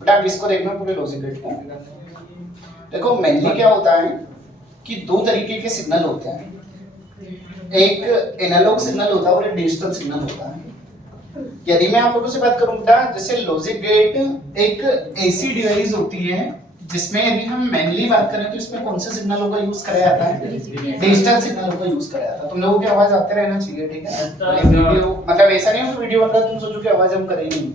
बेटा आप इसको देखना पूरे लॉजिक गेट को। देखो मेनली क्या होता है कि दो तरीके के सिग्नल होते हैं, एक एनालॉग सिग्नल होता है और एक डिजिटल सिग्नल होता है। यदि मैं आप लोगों से बात करूं बेटा, जैसे लॉजिक गेट एक ऐसी डिवाइस होती है जिसमें यदि हम मेनली बात करें तो इसमें कौन से सिग्नलों का यूज करा जाता है? डिजिटल सिग्नलों का यूज करा जाता है। तुम लोगों की आवाज आते रहना चाहिए, ठीक है? वीडियो मतलब ऐसा नहीं है वीडियो बन रहा तुम सोचो कि आवाज हम कर ही नहीं।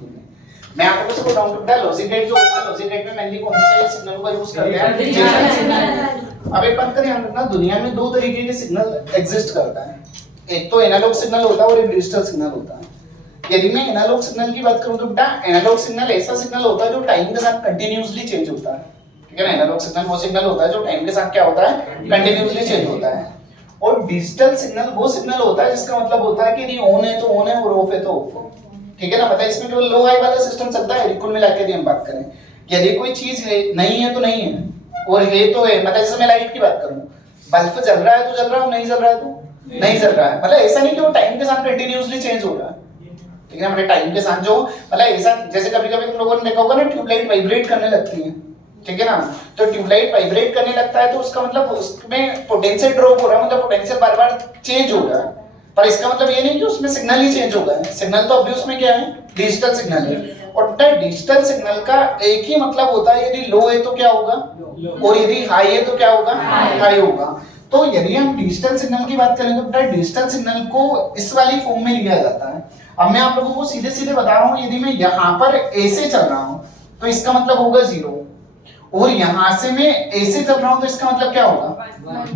मैं आप लोगों से बोल रहा हूं बेटा लॉजिक गेट जो होता है, लॉजिक गेट में मेनली कौन से सिग्नलों का यूज करते हैं? Digital signal. अब एक बात का ध्यान रखना, दुनिया में दो तरीके के सिग्नल एग्जिस्ट करता है, एक तो एनालॉग सिग्नल होता है और एक डिजिटल सिग्नल होता है। यदि मैं एनालॉग सिग्नल की बात करूं तो बेटा एनालॉग सिग्नल ऐसा सिग्नल होता है जो टाइम के साथ कंटीन्यूअसली चेंज होता है, ठीक है ना? एनालॉग सिग्नल वो सिग्नल होता है जो टाइम के साथ क्या होता है? कंटीन्यूअसली चेंज होता है। और डिजिटल सिग्नल वो सिग्नल होता है जिसका मतलब होता है कि यदि ऑन है तो ऑन है और ऑफ है तो ऑफ है, ठीक है ना? मतलब इसमें केवल लो हाई वाला सिस्टम चलता है। कुल मिला के यदि हम बात करें, यदि कोई चीज है नहीं है तो नहीं है और है तो है। मतलब जैसे मैं लाइट की बात करूं, बल्ब जल रहा है तो जल रहा है, नहीं जल रहा है तो नहीं जल रहा है। मतलब ऐसा नहीं कि वो टाइम के साथ कंटीन्यूअसली चेंज हो रहा है, ठीक है? मतलब टाइम के साथ जो मतलब ऐसा जैसे कभी-कभी तुम लोगों ने देखा होगा ना ट्यूबलाइट वाइब्रेट करने लगती है, ठीक है ना? तो ट्यूबलाइट वाइब्रेट करने लगता है तो उसका मतलब उसमें पोटेंशियल ड्रॉप हो रहा है, मतलब पोटेंशियल बार-बार चेंज हो रहा है। पर इसका मतलब ये नहीं कि उसमें सिग्नल ही चेंज हो गया है। सिग्नल तो अभी उसमें क्या है? डिजिटल सिग्नल है। और डिजिटल सिग्नल का एक ही मतलब होता है, यदि लो है तो क्या होगा और यदि हाई है तो क्या होगा? हाई होगा। तो यदि हम डिजिटल सिग्नल की बात करें तो बेटा डिजिटल सिग्नल को इस वाली फॉर्म में लिया जाता है। अब मैं आप लोगों को सीधे सीधे बता रहा हूं, यदि मैं यहां पर ऐसे चल रहा हूं तो इसका मतलब होगा 0, और यहां से मैं ऐसे चल रहा हूं तो इसका मतलब क्या होगा?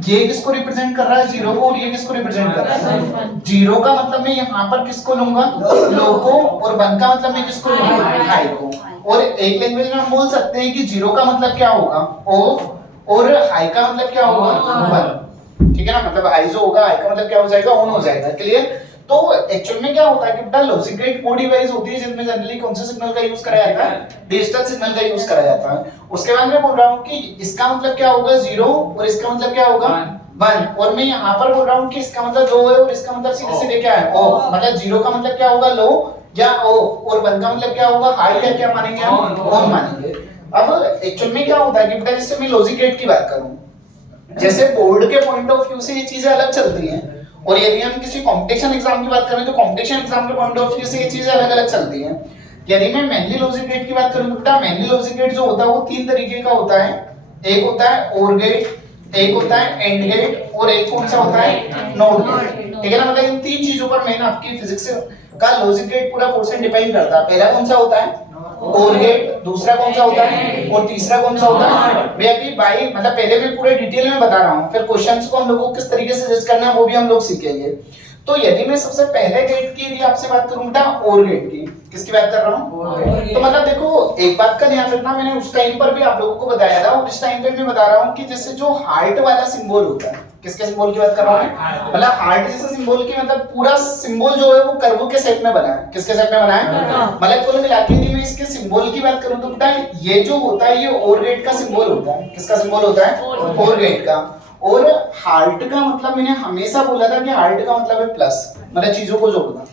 ये किसको रिप्रेजेंट कर रहा है? 0 को। और ये किसको रिप्रेजेंट कर रहा है? 0 का मतलब मैं यहां पर किसको लूंगा? लो को। और 1 का मतलब मैं किसको लूंगा? हाई को। और एक लैंग्वेज में हम बोल सकते हैं कि 0 का मतलब क्या होगा? ऑफ। और हाई का मतलब क्या होगा? ऑन, ठीक है ना? मतलब हाई जो होगा, हाई का मतलब क्या हो जाएगा? ऑन हो जाएगा। क्लियर? तो एक्चुअल में क्या होता है कि बेटा लॉजिक गेट वो डिवाइस होती है जिसमें जनरली कौन से सिग्नल का यूज करा जाता है? डिजिटल सिग्नल का यूज करा जाता है। उसके बाद मैं बोल रहा हूं कि इसका मतलब क्या होगा? 0 और इसका मतलब क्या होगा? 1। और मैं यहां पर बोल रहा हूं कि इसका मतलब लो है और इसका मतलब सीधे सीधे क्या है? ऑफ। मतलब 0 का मतलब क्या होगा? लो या ऑफ, और 1 का मतलब क्या होगा? हाई या क्या मानेंगे हम? ऑन मानेंगे। अब एक्चुअल में क्या होता है कि बेटा जैसे मैं लॉजिक गेट की बात करूं, जैसे बोर्ड के पॉइंट ऑफ व्यू से ये चीजें अलग चलती हैं, और यदि हम किसी कंपटीशन एग्जाम की बात करें तो कंपटीशन एग्जाम के पॉइंट ऑफ व्यू से ये चीजें अलग अलग चलती हैं। यदि मैं मेनली लॉजिक गेट की बात करूं तो बेटा मेनली लॉजिक गेट जो होता है वो 3 तरीके का होता है। एक होता है ओर गेट, एक होता है एंड गेट, और एक कौन सा होता है? नोट गेट, ठीक है ना? मतलब इन 3 चीजों पर मेन आपकी फिजिक्स का लॉजिक गेट पूरा पोर्शन डिपेंड करता है। पहला कौन सा होता है? ओर गेट, दूसरा कौन सा होता है और तीसरा कौन सा होता है? मैं अभी भाई मतलब पहले मैं पूरे डिटेल में बता रहा हूं, फिर क्वेश्चंस को हम लोगों को किस तरीके से जज करना है वो भी हम लोग सीखेंगे। तो यदि मैं सबसे पहले गेट की यदि आपसे बात करूं बेटा, ओर गेट की, किसकी बात कर रहा हूं? तो मतलब देखो एक बात का ध्यान रखना, मैंने उस टाइम पर भी आप लोगों को बताया था और इस टाइम पे मैं बता रहा हूं कि जैसे जो हार्ट वाला सिंबल होता है, किसके सिंबल की बात कर रहा हूं? मतलब हार्ट जैसा सिंबल की मतलब पूरा सिंबल जो है वो कर्व के शेप में बना है। किसके शेप में बना है? मतलब कुल मिला के यदि मैं इसके सिंबल की बात करूं तो बेटा ये जो होता है ये ओर गेट का सिंबल होता है। किसका सिंबल होता है? ओर गेट का। और हार्ट का मतलब मैंने हमेशा बोला था कि हार्ट का मतलब है प्लस, मतलब चीजों को जोड़ना,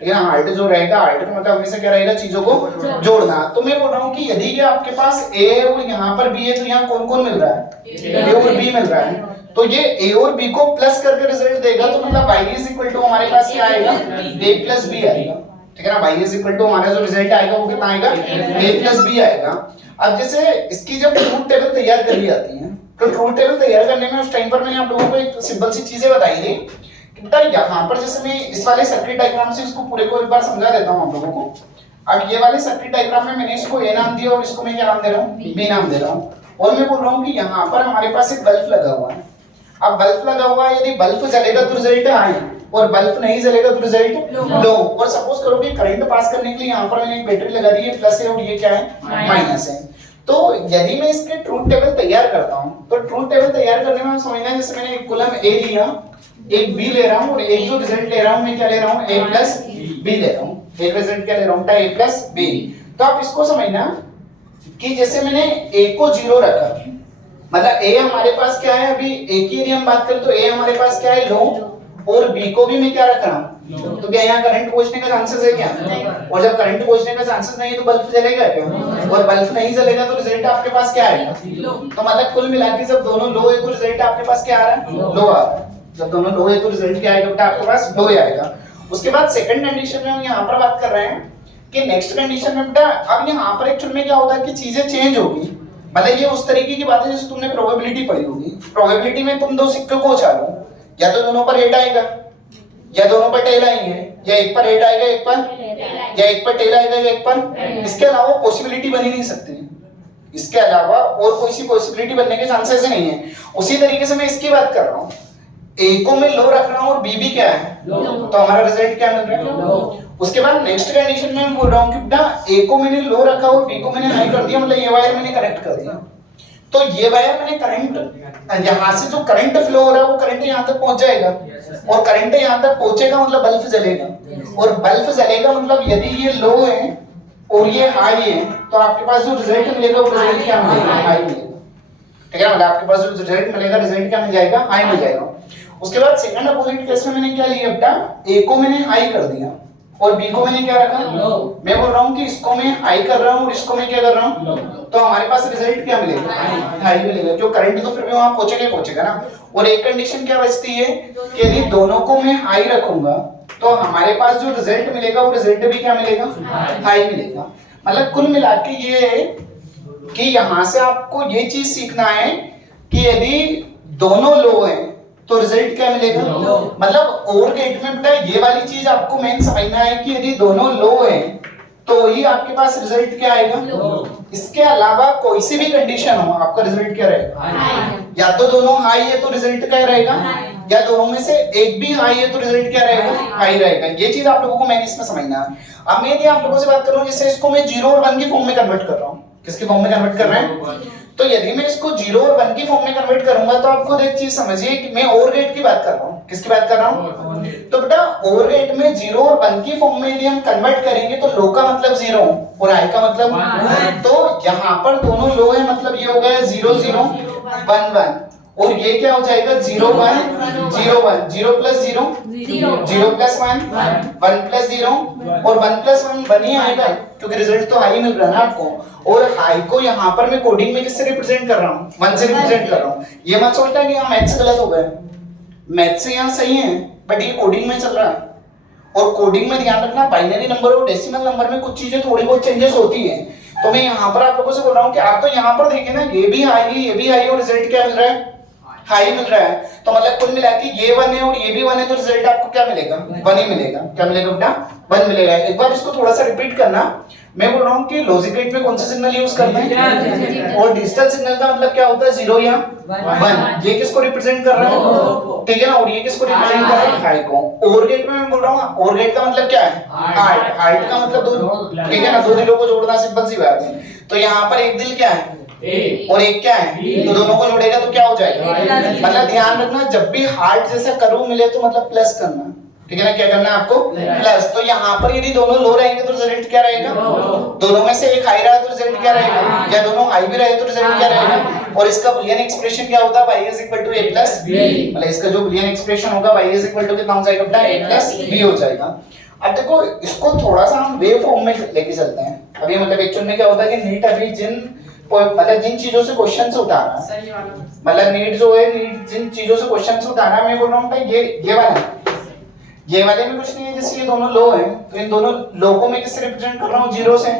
ठीक है ना? हार्ट जो रहेगा, हार्ट का मतलब हमेशा क्या रहेगा? चीजों को जोड़ना। तो मैं बोल रहा हूं कि यदि ये आपके पास ए है और यहाँ पर बी है तो यहाँ कौन कौन मिल रहा है? ए और बी मिल रहा है। तो ये a और b को प्लस करके रिजल्ट देगा, तो मतलब y हमारे पास क्या आएगा? a प्लस b आएगा, ठीक है ना? y हमारा जो रिजल्ट आएगा वो कितना आएगा? a प्लस b आएगा। अब जैसे इसकी जब ट्रूथ टेबल तैयार कर ली जाती है तो ट्रूथ टेबल तैयार करने में उस टाइम पर मैंने आप लोगों को एक सिंपल सी चीजें बताई थी कि बेटा यहाँ पर जैसे मैं इस वाले सर्किट डायग्राम से इसको पूरे को एक बार समझा देता हूँ आप लोगों को। अब ये वाले सर्किट डायग्राम में मैंने इसको a नाम दिया और इसको मैं क्या नाम दे रहा हूँ? b नाम दे रहा हूँ। और मैं बोल रहा हूँ कि यहाँ पर हमारे पास एक बल्ब लगा हुआ है। अब बल्ब लगा हुआ है, यदि बल्ब जलेगा तो रिजल्ट हाई और बल्ब नहीं जलेगा तो रिजल्ट लो। और सपोज करो कि करंट पास करने के लिए यहाँ पर मैंने एक बैटरी लगा दी है, प्लस है और ये क्या है? माइनस है। तो यदि मैं इसके ट्रूथ टेबल तैयार करता हूँ तो ट्रूथ टेबल तैयार करने में समझना, जैसे मैंने एक कॉलम ए लिया, एक बी ले रहा हूँ और एक जो रिजल्ट ले रहा हूँ मैं क्या ले रहा हूँ? ए प्लस बी ले रहा हूँ। एक रिजल्ट क्या ले रहा हूँ? ए प्लस बी। तो आप इसको समझना कि जैसे मैंने ए को 0 रखा, मतलब ए हमारे पास क्या है? अभी ए की यदि हम बात करें तो ए हमारे पास क्या है? लो, और बी को भी मैं क्या रख रहा हूँ, तो क्या यहाँ करंट पहुंचने का चांसेस है क्या? और जब करंट पहुंचने का चांसेस नहीं है तो बल्ब जलेगा क्या? और बल्ब नहीं जलेगा तो रिजल्ट आपके पास क्या आएगा? तो मतलब कुल मिला के जब दोनों लो है तो रिजल्ट आपके पास क्या आ रहा है? लो आ रहा है। जब दोनों लो है तो रिजल्ट क्या आएगा बेटा आपके पास? लो ही आएगा। उसके बाद सेकंड कंडीशन में हम यहाँ पर बात कर रहे हैं कि नेक्स्ट कंडीशन में बेटा अब यहाँ पर एक्चुअल में क्या होता है कि चीजें चेंज होगी। मतलब ये उस तरीके की बात है जैसे तुमने प्रोबेबिलिटी पढ़ी होगी। प्रोबेबिलिटी में तुम दो सिक्कों को उछालो, या तो दोनों पर हेड आएगा या दोनों पर टेल आएंगे, या एक पर हेड आएगा एक पर, या एक पर टेल आएगा या एक पर। इसके अलावा पॉसिबिलिटी बन ही नहीं सकती। इसके अलावा और कोई सी पॉसिबिलिटी बनने के चांसेस नहीं है। उसी तरीके से मैं इसकी बात कर रहा हूँ, ए को मैं लो रख रहा हूँ और बी भी क्या है? तो हमारा रिजल्ट क्या मिल रहा है? उसके बाद नेक्स्ट कंडीशन में मैं बोल रहा हूँ कि बेटा ए को मैंने लो रखा और बी को मैंने हाई कर दिया, मतलब ये वायर मैंने कनेक्ट कर दिया। तो ये वायर मैंने करंट, यहाँ से जो करंट फ्लो हो रहा है वो करंट यहाँ तक पहुंच जाएगा, और करंट यहाँ तक पहुंचेगा मतलब बल्ब जलेगा, और बल्ब जलेगा मतलब यदि ये लो है और ये हाई है तो आपके पास जो रिजल्ट मिलेगा वो रिजल्ट क्या मिलेगा? हाई मिलेगा। ठीक है, मतलब आपके पास जो रिजल्ट मिलेगा रिजल्ट क्या मिल जाएगा? हाई मिल जाएगा। उसके बाद सेकंड अपोजिट केस में मैंने क्या लिया बेटा, ए को मैंने हाई कर दिया और बी को मैंने क्या रखा? मैं बोल रहा हूँ कि इसको मैं हाई कर रहा हूँ और इसको मैं क्या कर रहा हूँ, तो हमारे पास रिजल्ट क्या मिलेगा? हाई मिलेगा। जो करंट तो फिर भी वहां पहुंचेगा ही पहुंचेगा ना। और एक कंडीशन क्या बचती है कि यदि दोनों को मैं हाई रखूंगा तो हमारे पास जो रिजल्ट मिलेगा वो रिजल्ट भी क्या मिलेगा? हाई मिलेगा। मतलब कुल मिला के ये है कि यहाँ से आपको ये चीज सीखना है कि यदि दोनों लो हैं तो रिजल्ट क्या मिलेगा? मतलब और गेट में बेटा ये वाली चीज आपको मेन समझना है कि यदि दोनों लो हैं तो ही आपके पास रिजल्ट क्या आएगा? इसके अलावा कोई सी भी कंडीशन हो आपका रिजल्ट क्या रहेगा? या तो दोनों हाई है तो रिजल्ट क्या रहेगा, या दोनों में से एक भी हाई है तो रिजल्ट क्या रहेगा? हाई रहेगा। ये चीज आप लोगों को मेन इसमें समझना है। अब मैं यदि आप लोगों से बात करूं जैसे इसको मैं 0 और 1 की फॉर्म में कन्वर्ट कर रहा हूं। किसकी फॉर्म में कन्वर्ट कर रहे हैं? तो यदि मैं इसको 0 और 1 की फॉर्म में कन्वर्ट करूंगा तो आप खुद एक चीज समझिए कि मैं और गेट की बात कर रहा हूं। किसकी बात कर रहा हूं? तो बेटा और गेट में 0 और 1 की फॉर्म में यदि हम कन्वर्ट करेंगे तो लो का मतलब 0 और हाई का मतलब 1। तो यहाँ पर दोनों लो है मतलब ये हो गया 0 0 1 1, और ये क्या हो जाएगा 0 1 0 1, 0 प्लस 0 0 प्लस 1 1 प्लस 0, और 1 प्लस 1 1 ही आएगा क्योंकि रिजल्ट तो हाई मिल रहा है ना आपको। और हाई को यहाँ पर मैं कोडिंग में किससे रिप्रेजेंट कर रहा हूँ? 1 से रिप्रेजेंट कर रहा हूँ। ये मत सोचना कि यहाँ मैथ से गलत हो गए, मैथ से यहाँ सही है बट ये कोडिंग में चल रहा है। और कोडिंग में ध्यान रखना बाइनरी नंबर और डेसिमल नंबर में कुछ चीजें थोड़ी बहुत चेंजेस होती है। तो मैं यहाँ पर आप लोगों से बोल रहा हूँ कि आप तो यहाँ पर देखें ना, ये भी हाई है ये भी हाई है और रिजल्ट क्या मिल रहा है? हाई मिल रहा है। तो मतलब कुल मिला के ये 1 है और ये भी 1 है तो रिजल्ट आपको क्या मिलेगा? 1 ही मिलेगा। क्या मिलेगा बेटा? 1 मिलेगा। एक बार इसको थोड़ा सा रिपीट करना। मैं बोल रहा हूँ कि लॉजिक गेट में कौन सा सिग्नल यूज करते हैं? और डिजिटल सिग्नल का मतलब क्या होता है? 0 या 1। ये किसको रिप्रेजेंट कर रहा है? ठीक है ना। और ये किसको रिप्रेजेंट कर रहा है? हाई को। और गेट में मैं बोल रहा हूँ और गेट का मतलब क्या है? हार्ट। हार्ट का मतलब दो, ठीक है ना, दो दिलों को जोड़ना सिंपल सी बात है। तो यहाँ पर एक दिल क्या है और एक क्या है, तो दोनों को जोड़ेगा तो क्या हो जाएगा? मतलब ध्यान रखना जब भी हार्ट जैसा कर्व मिले तो मतलब प्लस करना, ठीक है ना। क्या करना है आपको? प्लस। तो यहाँ पर यदि दोनों लो रहेंगे तो रिजल्ट क्या रहेगा? दोनों में से एक हाई रहा तो रिजल्ट क्या रहेगा? या दोनों हाई भी रहे तो रिजल्ट क्या रहेगा? और इसका बुलियन एक्सप्रेशन क्या होता है? y = a + b। मतलब इसका जो बुलियन एक्सप्रेशन होगा y = कितना हो जाएगा बेटा? a + b हो जाएगा। अब देखो इसको थोड़ा सा हम वेव फॉर्म में लेके चलते हैं। अभी मतलब एक्चुअल में क्या होता है कि नीट अभी जिन चीजों से क्वेश्चंस उतारा, मतलब नीट जो है नीट जिन चीजों से क्वेश्चंस उतारा, मैं बोल रहा हूँ भाई ये वाले में कुछ नहीं है। जैसे ये दोनों लो हैं तो इन दोनों लो को मैं किससे रिप्रेजेंट कर रहा हूँ? 0 से।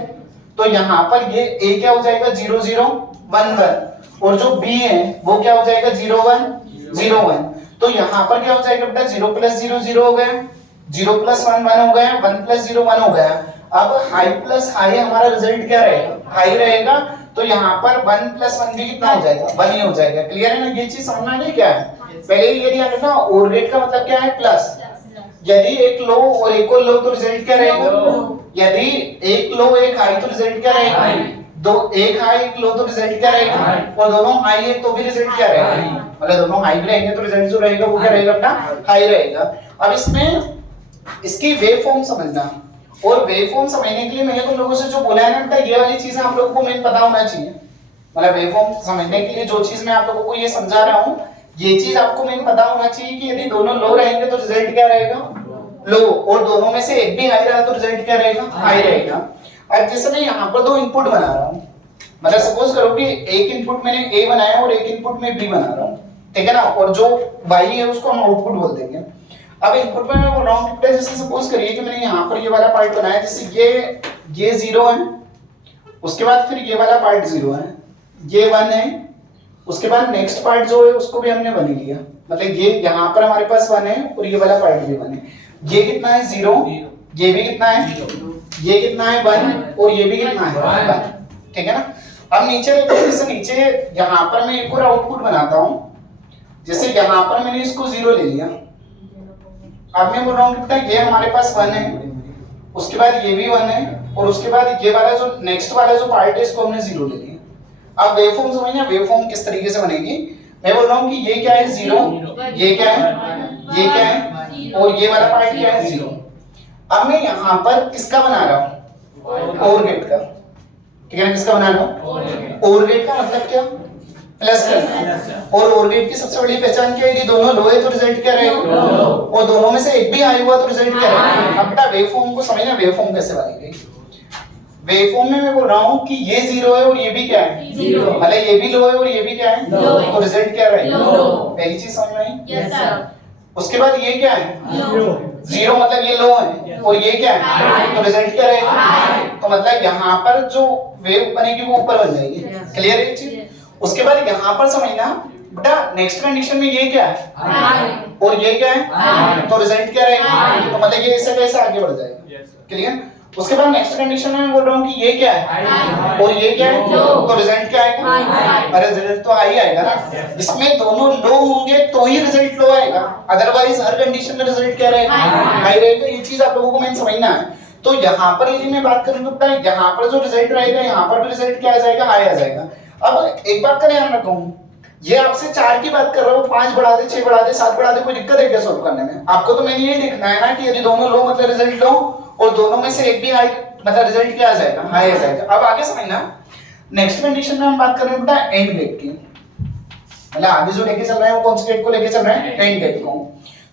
तो यहाँ पर ये a क्या हो जाएगा? 0 0 1 1, और जो b है वो क्या हो जाएगा? 0 1 0 1। तो यहाँ पर क्या हो जाएगा बेटा? 0 + 0 0 हो गया, 0 + 1 1 हो गया, 1 + 0 1 हो गया। अब हाई प्लस हाई हमारा रिजल्ट क्या रहेगा? हाई रहेगा। तो यहाँ पर 1 + 1 भी कितना हो जाएगा? 1 ही हो जाएगा। क्लियर है ना? ये चीज समझना है क्या है? पहले ये ध्यान रखना और गेट का मतलब क्या है? प्लस। यदि एक लो और एक और लो तो रिजल्ट क्या रहेगा? यदि एक लो एक हाई तो रिजल्ट क्या रहेगा? दो एक हाई एक लो तो रिजल्ट क्या रहेगा? और दोनों हाई है तो भी रिजल्ट क्या रहेगा? मतलब दोनों हाई रहेंगे तो रिजल्ट जो रहेगा वो क्या रहेगा अपना? हाई रहेगा। अब इसमें इसकी वेव फॉर्म समझना, और वेव फॉर्म समझने के लिए मैंने तुम लोगों से जो बोला है ना बेटा, ये वाली चीजें आप लोगों को मेन पता होना चाहिए। मतलब वेव फॉर्म समझने के लिए जो चीज मैं आप लोगों को ये समझा रहा हूँ ये चीज आपको मेन पता होना चाहिए कि यदि दोनों लो रहेंगे तो रिजल्ट क्या रहेगा, लो, और दोनों में से एक भी हाई रहा तो रिजल्ट क्या रहेगा, हाई रहेगा। अब जैसे मैं यहाँ पर दो इनपुट बना रहा हूँ, मतलब सपोज करो कि एक इनपुट मैंने ए बनाया और एक इनपुट में बी बना रहा हूँ, ठीक है ना, और जो y है उसको हम आउटपुट बोल देंगे। अब इनपुट में मैं बोल रहा हूँ कि जैसे सपोज करिए कि मैंने यहाँ पर ये वाला पार्ट बनाया, जैसे ये 0 है, उसके बाद फिर ये वाला पार्ट 0 है, ये 1 है, उसके बाद नेक्स्ट पार्ट जो है उसको भी हमने 1 ही लिया, मतलब ये यहाँ पर हमारे पास 1 है और ये वाला पार्ट भी 1 है। ये कितना है 0, ये भी कितना है, ये कितना है 1 और ये भी कितना है 1, ठीक है ना। अब नीचे देखो, जैसे नीचे यहाँ पर मैं एक और आउटपुट बनाता हूँ, जैसे यहाँ पर मैंने इसको 0 ले लिया, अब मैं बोल रहा हूँ कि ये हमारे पास 1 है, उसके बाद ये भी 1 है और उसके बाद ये वाला जो नेक्स्ट वाला जो पार्ट है इसको हमने 0 ले लिया। अब वेवफॉर्म समझना, वेवफॉर्म किस तरीके से बनेगी, मैं बोल रहा हूँ कि ये क्या है 0, ये क्या है, ये क्या है और ये वाला पार्ट क्या है 0। अब मैं यहाँ पर किसका बना रहा हूँ, और गेट का, ठीक है ना, किसका बना रहा हूँ, और गेट का मतलब क्या, प्लस करना, और और गेट की सबसे बड़ी पहचान क्या है कि दोनों लो है तो रिजल्ट क्या रहेगा, और दोनों में से एक भी हाई हुआ तो रिजल्ट क्या रहेगा। अब बेटा वेवफॉर्म को समझना, वेवफॉर्म कैसे बनेगी। वेवफॉर्म में मैं बोल रहा हूँ कि ये 0 है और ये भी क्या है 0, मतलब ये भी लो है और ये भी क्या है लो, तो रिजल्ट क्या रहेगा, पहली चीज समझ में आई। Yes sir. उसके बाद ये क्या है 0, मतलब ये लो है और ये क्या है, तो रिजल्ट क्या रहेगा, तो मतलब यहाँ पर जो वेव बनेगी वो ऊपर बन जाएगी, क्लियर है ये चीज। उसके बाद यहाँ पर समझना बेटा, नेक्स्ट कंडीशन में ये क्या है और ये क्या है, तो रिजल्ट क्या रहेगा, तो मतलब ये ऐसे कैसे आगे बढ़ जाएगा, क्लियर। उसके बाद नेक्स्ट कंडीशन में मैं बोल रहा हूँ कि ये क्या है और ये क्या है, तो रिजल्ट क्या आएगा, अरे रिजल्ट तो हाई आएगा ना, इसमें दोनों लो होंगे तो ही रिजल्ट लो आएगा, अदरवाइज हर कंडीशन में रिजल्ट क्या रहेगा, हाई रहेगा। ये चीज आप लोगों को मेन समझना है। तो यहाँ पर यदि मैं बात करूँ तो यहाँ पर जो रिजल्ट रहेगा यहाँ पर भी रिजल्ट क्या आ जाएगा, हाई आ जाएगा। अब एक बात का ध्यान रखो, ये आपसे 4 की बात कर रहा हूँ, 5 बढ़ा दे, 6 बढ़ा दे, 7 बढ़ा दे, कोई दिक्कत है क्या सोल्व करने में। आपको तो मैंने यही देखना है ना कि यदि दोनों लो मतलब रिजल्ट लो और दोनों में से एक भी हाई मतलब रिजल्ट क्या आ जाएगा, हाई आ जाएगा। अब आगे समझना, नेक्स्ट कंडीशन में हम बात कर रहे हैं बेटा एंड गेट की, मतलब आगे जो लेके चल रहे हैं वो कौन से गेट को लेके चल रहे हैं, एंड गेट को।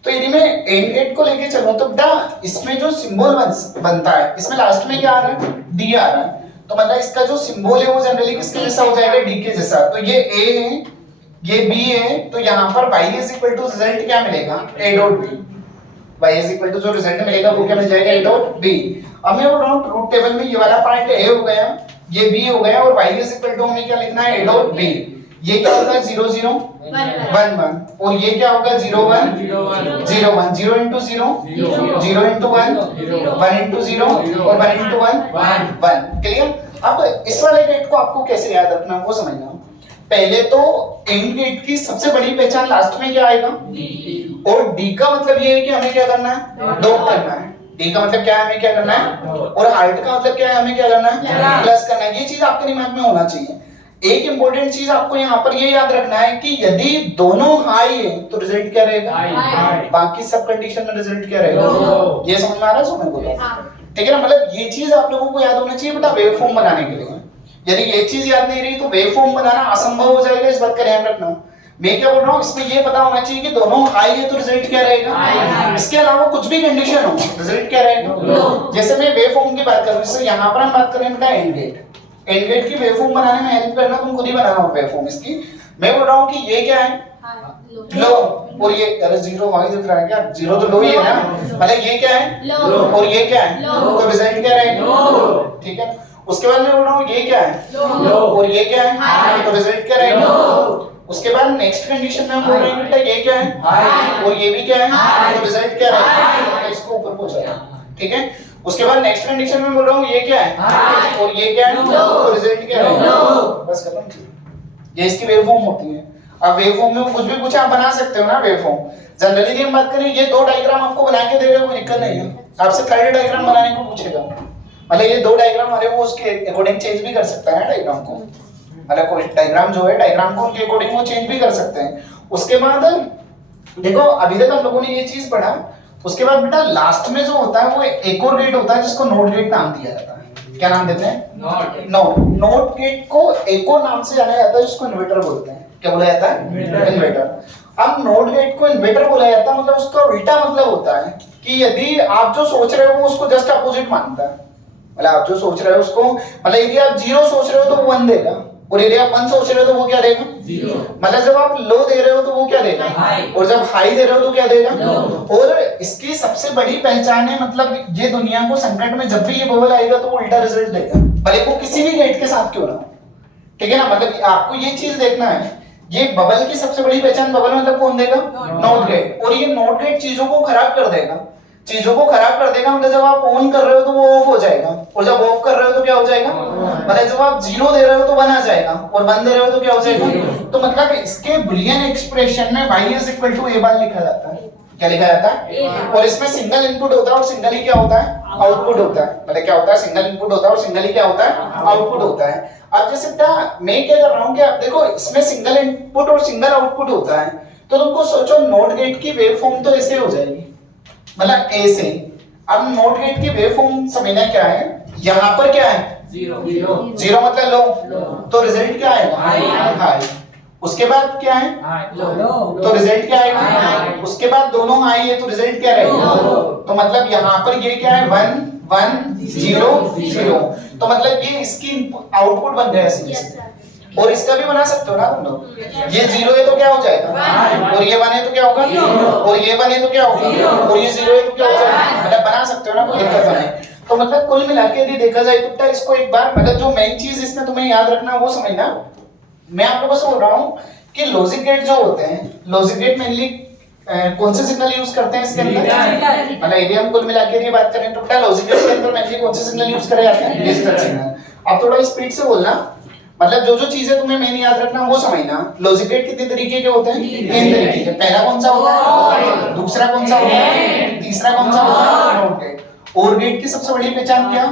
तो यदि मैं एंड गेट को लेके चलूं तो बेटा इसमें जो सिंबल बनता है, इसमें लास्ट में क्या आ रहा है, डी आ रहा है, तो मतलब इसका जो सिंबल है वो जनरली किसके जैसा हो जाएगा, डी के जैसा। तो ये ए है, ये बी है, तो यहाँ पर y is equal to result क्या मिलेगा, a dot b, y is equal to जो रिजल्ट मिलेगा वो क्या मिल जाएगा, a डॉट b। अब मैं बोल रहा हूँ ट्रूथ टेबल में ये वाला पार्ट a हो गया, ये b हो गया, और y इज इक्वल टू हमें क्या लिखना है, a डॉट b। ये क्या होगा 0 0 1 1, और ये क्या होगा 0 1 0 1, 0 into 0 0 into 1 1 into 0 और 1 into 1 1, क्लियर। अब इस वाले गेट को आपको कैसे याद रखना वो समझना। पहले तो एंड गेट की सबसे बड़ी पहचान लास्ट में क्या आएगा, और डी का मतलब ये है कि हमें क्या करना है, डॉट करना है। डी का मतलब क्या है, हमें क्या करना है, और हार्ट का मतलब क्या है, हमें क्या करना है, प्लस करना है। ये चीज आपके दिमाग में होना चाहिए। एक इंपॉर्टेंट चीज आपको यहाँ पर ये याद रखना है कि यदि दोनों हाई है तो रिजल्ट क्या रहेगा, बाकी सब कंडीशन में रिजल्ट क्या रहेगा, ये समझ में आ रहा है समझ को, ठीक है ना। मतलब ये चीज आप लोगों को याद होना चाहिए बेटा वेवफॉर्म बनाने के लिए। यदि ये चीज याद नहीं रही तो वेवफॉर्म बनाना असंभव हो जाएगा, इस बात का ध्यान रखना। मैं क्या बोल रहा हूँ, इसमें ये पता होना चाहिए कि दोनों हाई है तो रिजल्ट क्या रहेगा, इसके अलावा कुछ भी कंडीशन हो रिजल्ट क्या रहेगा। जैसे मैं वेवफॉर्म की बात करूं, जैसे यहाँ पर हम बात करें बेटा एंड गेट, एंड गेट की वेवफॉर्म बनाने में हेल्प करना, तुम खुद ही बनाना हो वेवफॉर्म इसकी। मैं बोल रहा हूँ कि ये क्या है, लो, और ये अरे 0 वही दिख रहा है क्या, 0 तो लो ही है ना, मतलब ये क्या है लो, और ये क्या है लो, तो रिजल्ट क्या रहेगा, ठीक है। उसके बाद मैं बोल रहा हूँ ये क्या है लो, और ये क्या है, तो रिजल्ट क्या रहेगा। उसके बाद नेक्स्ट कंडीशन में हम बोल रहे हैं बेटा ये क्या है हाई, और ये भी क्या है, तो रिजल्ट क्या रहेगा, तो इसको ऊपर पहुंचाया, ठीक है। उसके बाद नेक्स्ट कंडीशन में बोल रहा हूँ ये क्या है और ये क्या है, तो रिजल्ट क्या रहेगा, बस खत्म। ये इसकी वेवफॉर्म होती है। अब वेवफॉर्म में कुछ भी कुछ आप बना सकते हो ना वेवफॉर्म। जनरली हम बात करें, ये 2 डायग्राम आपको बना के देगा, कोई दिक्कत नहीं है। आपसे 3rd डायग्राम बनाने को पूछेगा, मतलब ये 2 डायग्राम हमारे वो उसके अकॉर्डिंग चेंज भी कर सकता है डायग्राम को, मतलब कोई डायग्राम जो है डायग्राम को उनके अकॉर्डिंग वो चेंज भी कर सकते हैं। उसके बाद देखो अभी तक हम लोगों ने ये चीज पढ़ा। उसके बाद बेटा लास्ट में जो होता है वो एक और गेट होता है जिसको नोट गेट नाम दिया जाता है। क्या नाम देते हैं, नोट गेट को एक और नाम से जाना जाता है जिसको इन्वर्टर बोलते हैं। क्या बोला जाता है, इन्वर्टर। अब नॉट गेट को इन्वर्टर बोला जाता है, मतलब उसका उल्टा मतलब होता है कि यदि आप जो सोच रहे हो वो उसको जस्ट अपोजिट मानता है। मतलब आप जो सोच रहे हो उसको, मतलब यदि आप 0 सोच रहे हो तो वो 1 देगा, और यदि आप 1 सोच रहे हो तो वो क्या देगा? 0। मतलब जब आप लो दे रहे हो तो वो क्या देगा? और जब हाई दे रहे हो तो क्या देगा? और इसकी सबसे बड़ी पहचान है, मतलब ये दुनिया को संकट में जब भी ये बबल आएगा तो वो उल्टा रिजल्ट देगा, भले वो किसी भी गेट के साथ क्यों ना हो। ठीक है ना, मतलब आपको ये चीज देखना है, ये बबल की सबसे बड़ी पहचान, बबल मतलब कौन देगा? Not gate. और ये नॉट गेट चीजों को खराब कर देगा, चीजों को खराब कर देगा। मतलब जब आप ऑन कर रहे हो तो वो ऑफ हो जाएगा, और जब ऑफ कर रहे हो तो क्या हो जाएगा? मतलब जब आप 0 दे रहे हो तो 1 आ जाएगा, और 1 दे रहे हो तो क्या हो जाएगा? तो मतलब इसके बुलियन एक्सप्रेशन में y is equal to a bar लिखा जाता है। क्या लिखा जाता है? और इसमें सिंगल इनपुट होता है और सिंगल ही क्या होता है? आउटपुट होता है। मतलब क्या होता है? सिंगल इनपुट होता है और सिंगल ही क्या होता है? आउटपुट होता है। अब जैसे मैं क्या कर रहा हूँ कि आप देखो इसमें सिंगल इनपुट और सिंगल आउटपुट होता है, तो तुमको सोचो नॉट गेट की वेव फॉर्म तो ऐसे हो जाएगी, मतलब ऐसे। अब नॉट गेट की वेव फॉर्म समझना क्या है, यहाँ पर क्या है? 0 मतलब लो, तो रिजल्ट क्या आएगा? हाई। उसके बाद क्या है? तो रिजल्ट क्या आएगा? उसके बाद दोनों हाई है तो रिजल्ट क्या रहेगा? तो मतलब यहाँ पर ये क्या है? 1 1 0 0, तो मतलब ये इसकी आउटपुट बन गया ऐसे। और इसका भी बना सकते हो ना तुम लोग, ये 0 है तो क्या हो जाएगा? और ये 1 है तो क्या होगा? और ये 1 है तो क्या होगा? और ये 0 है तो क्या हो जाएगा? मतलब बना सकते हो ना, कोई दिक्कत नहीं। तो मतलब कुल मिला के यदि देखा जाए तो इसको एक बार, मतलब जो मेन चीज इसमें तुम्हें याद रखना वो समझना। मैं आपको बस बोल रहा हूँ कि लॉजिक गेट जो होते हैं, लॉजिक गेट मेनली कौन से सिग्नल यूज करते हैं इसके अंदर? मतलब यदि हम कुल मिला के ये बात करें तो क्या लॉजिक गेट के अंदर मेनली कौन से सिग्नल यूज करे जाते हैं? Digital signal. अब थोड़ा स्पीड से बोलना, मतलब जो जो चीजें तुम्हें मेन याद रखना वो समझना। लॉजिक गेट कितने तरीके के होते हैं? 3 तरीके के। पहला कौन सा होता है? दूसरा कौन सा होता है? तीसरा कौन सा होता है? Not gate. और गेट की सबसे बड़ी पहचान क्या?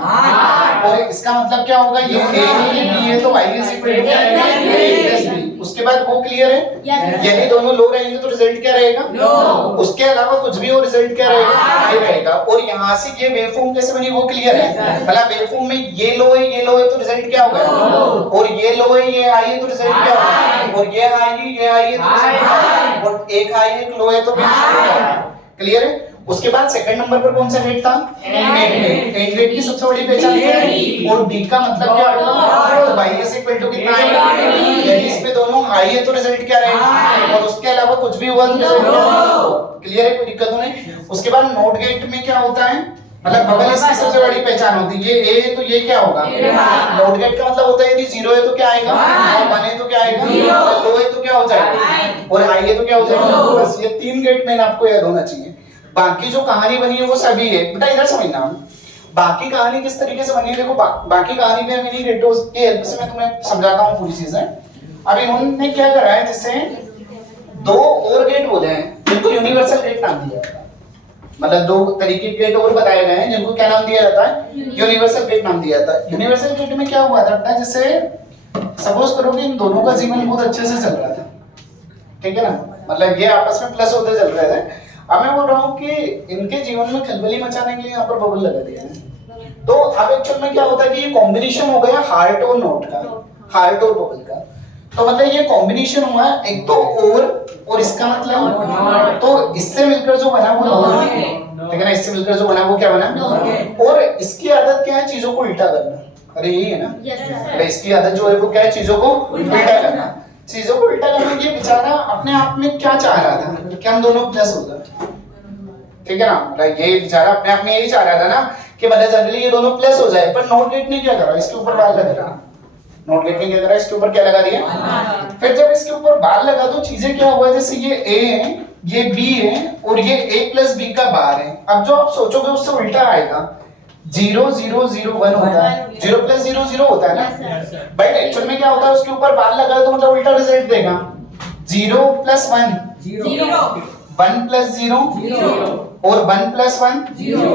और इसका मतलब क्या होगा? ये ए है, ये बी है, तो y is equal to plus B. उसके बाद वो क्लियर है? यदि दोनों लो रहेंगे तो रिजल्ट क्या रहेगा? उसके अलावा कुछ भी हो रिजल्ट क्या रहेगा? हाई रहेगा। और यहाँ से ये वेवफॉर्म कैसे बनी वो क्लियर है? मतलब वेवफॉर्म में ये लो है, ये लो है, तो रिजल्ट क्या होगा? और ये लो है, ये हाई है, तो रिजल्ट क्या होगा? और ये हाई है, ये हाई है, तो रिजल्ट क्या होगा? और एक हाई एक लो है तो क्लियर है। उसके बाद सेकंड नंबर पर कौन सा गेट था? एंड गेट की सबसे बड़ी पहचान क्या है? और डी का मतलब क्या होगा? तो y इज इक्वल टू कितना है? यदि इसमें दोनों हाई है तो रिजल्ट क्या रहेगा? और उसके अलावा कुछ भी हुआ तो रिजल्ट क्या होगा? क्लियर है, कोई दिक्कत नहीं। उसके बाद नॉट गेट में क्या होता है? मतलब बबल इसकी सबसे बड़ी पहचान होती है। ये ए है तो ये क्या होगा? नॉट गेट का मतलब होता है यदि 0 है तो क्या आएगा? और 1 है तो क्या आएगा? लो है तो क्या हो जाएगा? और हाई है तो क्या हो जाएगा? बस ये 3 गेट में आपको याद होना चाहिए। बाकी जो कहानी बनी है वो सभी है। बेटा इधर समझना, बाकी कहानी किस तरीके से बनी है देखो। बाकी कहानी में मिनी गेटोस की हेल्प से मैं तुम्हें समझाता हूँ पूरी चीजें। अब इन्होंने क्या करा है, जैसे 2 और गेट बोले हैं जिनको यूनिवर्सल गेट नाम दिया है। मतलब 2 तरीके के गेट और बताए गए हैं जिनको क्या नाम दिया जाता है? यूनिवर्सल गेट नाम दिया जाता है। यूनिवर्सल गेट में क्या हुआ था, जैसे सपोज करो कि इन दोनों का जीवन बहुत अच्छे से चल रहा था, ठीक है ना, मतलब ये आपस में प्लस होते चल रहे थे। अब मैं बोल रहा हूँ कि इनके जीवन में खलबली मचाने के लिए यहाँ पर बबल लगा दिया है। तो अब एक्चुअल में क्या होता है कि ये कॉम्बिनेशन हो गया हार्ट और नोट का, हार्ट और बबल का। तो मतलब ये कॉम्बिनेशन हुआ एक तो और इसका मतलब, तो इससे मिलकर जो बना वो नोट, ठीक है ना, इससे मिलकर जो बना वो क्या बना। और इसकी आदत क्या है? चीजों को उल्टा करना। अरे यही है ना? अरे इसकी आदत जो है वो क्या है? चीजों को उल्टा करना। चीजों को उल्टा करने के बेचारा अपने आप में क्या चाह रहा था कि हम दोनों प्लस हो जाए, ठीक है ना। मतलब ये बेचारा अपने आप में यही चाह रहा था ना कि मतलब जनरली ये दोनों प्लस हो जाए। पर नोट गेट ने क्या करा? इसके ऊपर बाल लगा दिया। नोट गेट ने क्या करा? इसके ऊपर क्या लगा दिया? फिर जब इसके ऊपर बाल लगा तो चीजें क्या हुआ, जैसे ये ए है, ये बी है, और ये a प्लस बी का बार है। अब जो आप सोचोगे उससे उल्टा आएगा। 0 0 0 1 होता है, 0 प्लस 0 0 होता है ना, बट एक्चुअल में क्या होता है? उसके ऊपर बार लगा तो मतलब उल्टा रिजल्ट देगा। 0 प्लस 1 0, 1 प्लस 0 और 1 प्लस 1 0,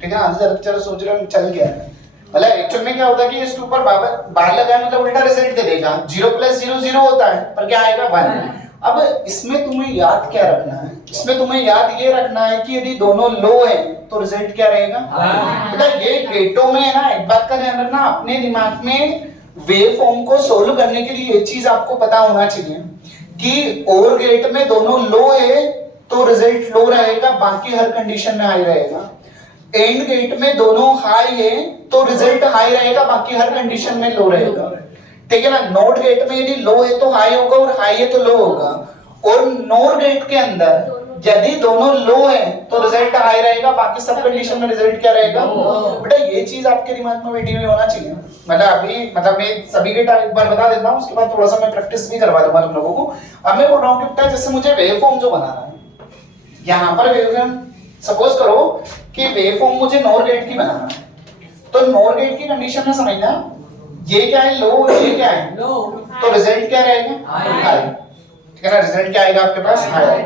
ठीक है ना। चलो सोच रहे हो चल गया है। मतलब एक्चुअल में क्या होता है कि इसके ऊपर बार लगाया मतलब उल्टा रिजल्ट दे देगा। 0 प्लस 0 0 होता है, पर क्या आएगा? 1। अब इसमें तुम्हें याद क्या रखना है? इसमें तुम्हें याद ये रखना है कि यदि दोनों लो है तो रिजल्ट क्या रहेगा? बेटा ये गेटों में है ना, एक बात का ध्यान रखना, अपने दिमाग में वेव फॉर्म को सोल्व करने के लिए ये चीज आपको पता होना चाहिए कि और गेट में दोनों लो है तो रिजल्ट लो रहेगा, बाकी हर कंडीशन में हाई रहेगा। एंड गेट में दोनों हाई है तो रिजल्ट हाई रहेगा, बाकी हर कंडीशन में लो रहेगा। ठीक है ना। नॉट गेट में यदि लो है तो हाई होगा और हाई है तो लो होगा। और नोर गेट के अंदर यदि दोनों लो है तो रिजल्ट हाई रहेगा, बाकी सब कंडीशन में रिजल्ट क्या रहेगा। बेटा ये चीज आपके दिमाग में बैठी हुई होना चाहिए। मतलब मैं सभी गेट एक बार बता देता हूँ, उसके बाद थोड़ा सा मैं प्रैक्टिस भी करवा दूंगा तुम लोगों को। अब मैं बोल रहा हूँ कि बेटा जैसे मुझे वेवफॉर्म जो बनाना है, यहाँ पर वेवफॉर्म सपोज करो कि वेवफॉर्म मुझे नोर गेट की बनाना है, तो नोर गेट की कंडीशन में समझना ये क्या है, लो, और ये क्या है, लो, तो रिजल्ट क्या रहेगा, हाई। ठीक है ना। रिजल्ट क्या आएगा आपके पास, हाई।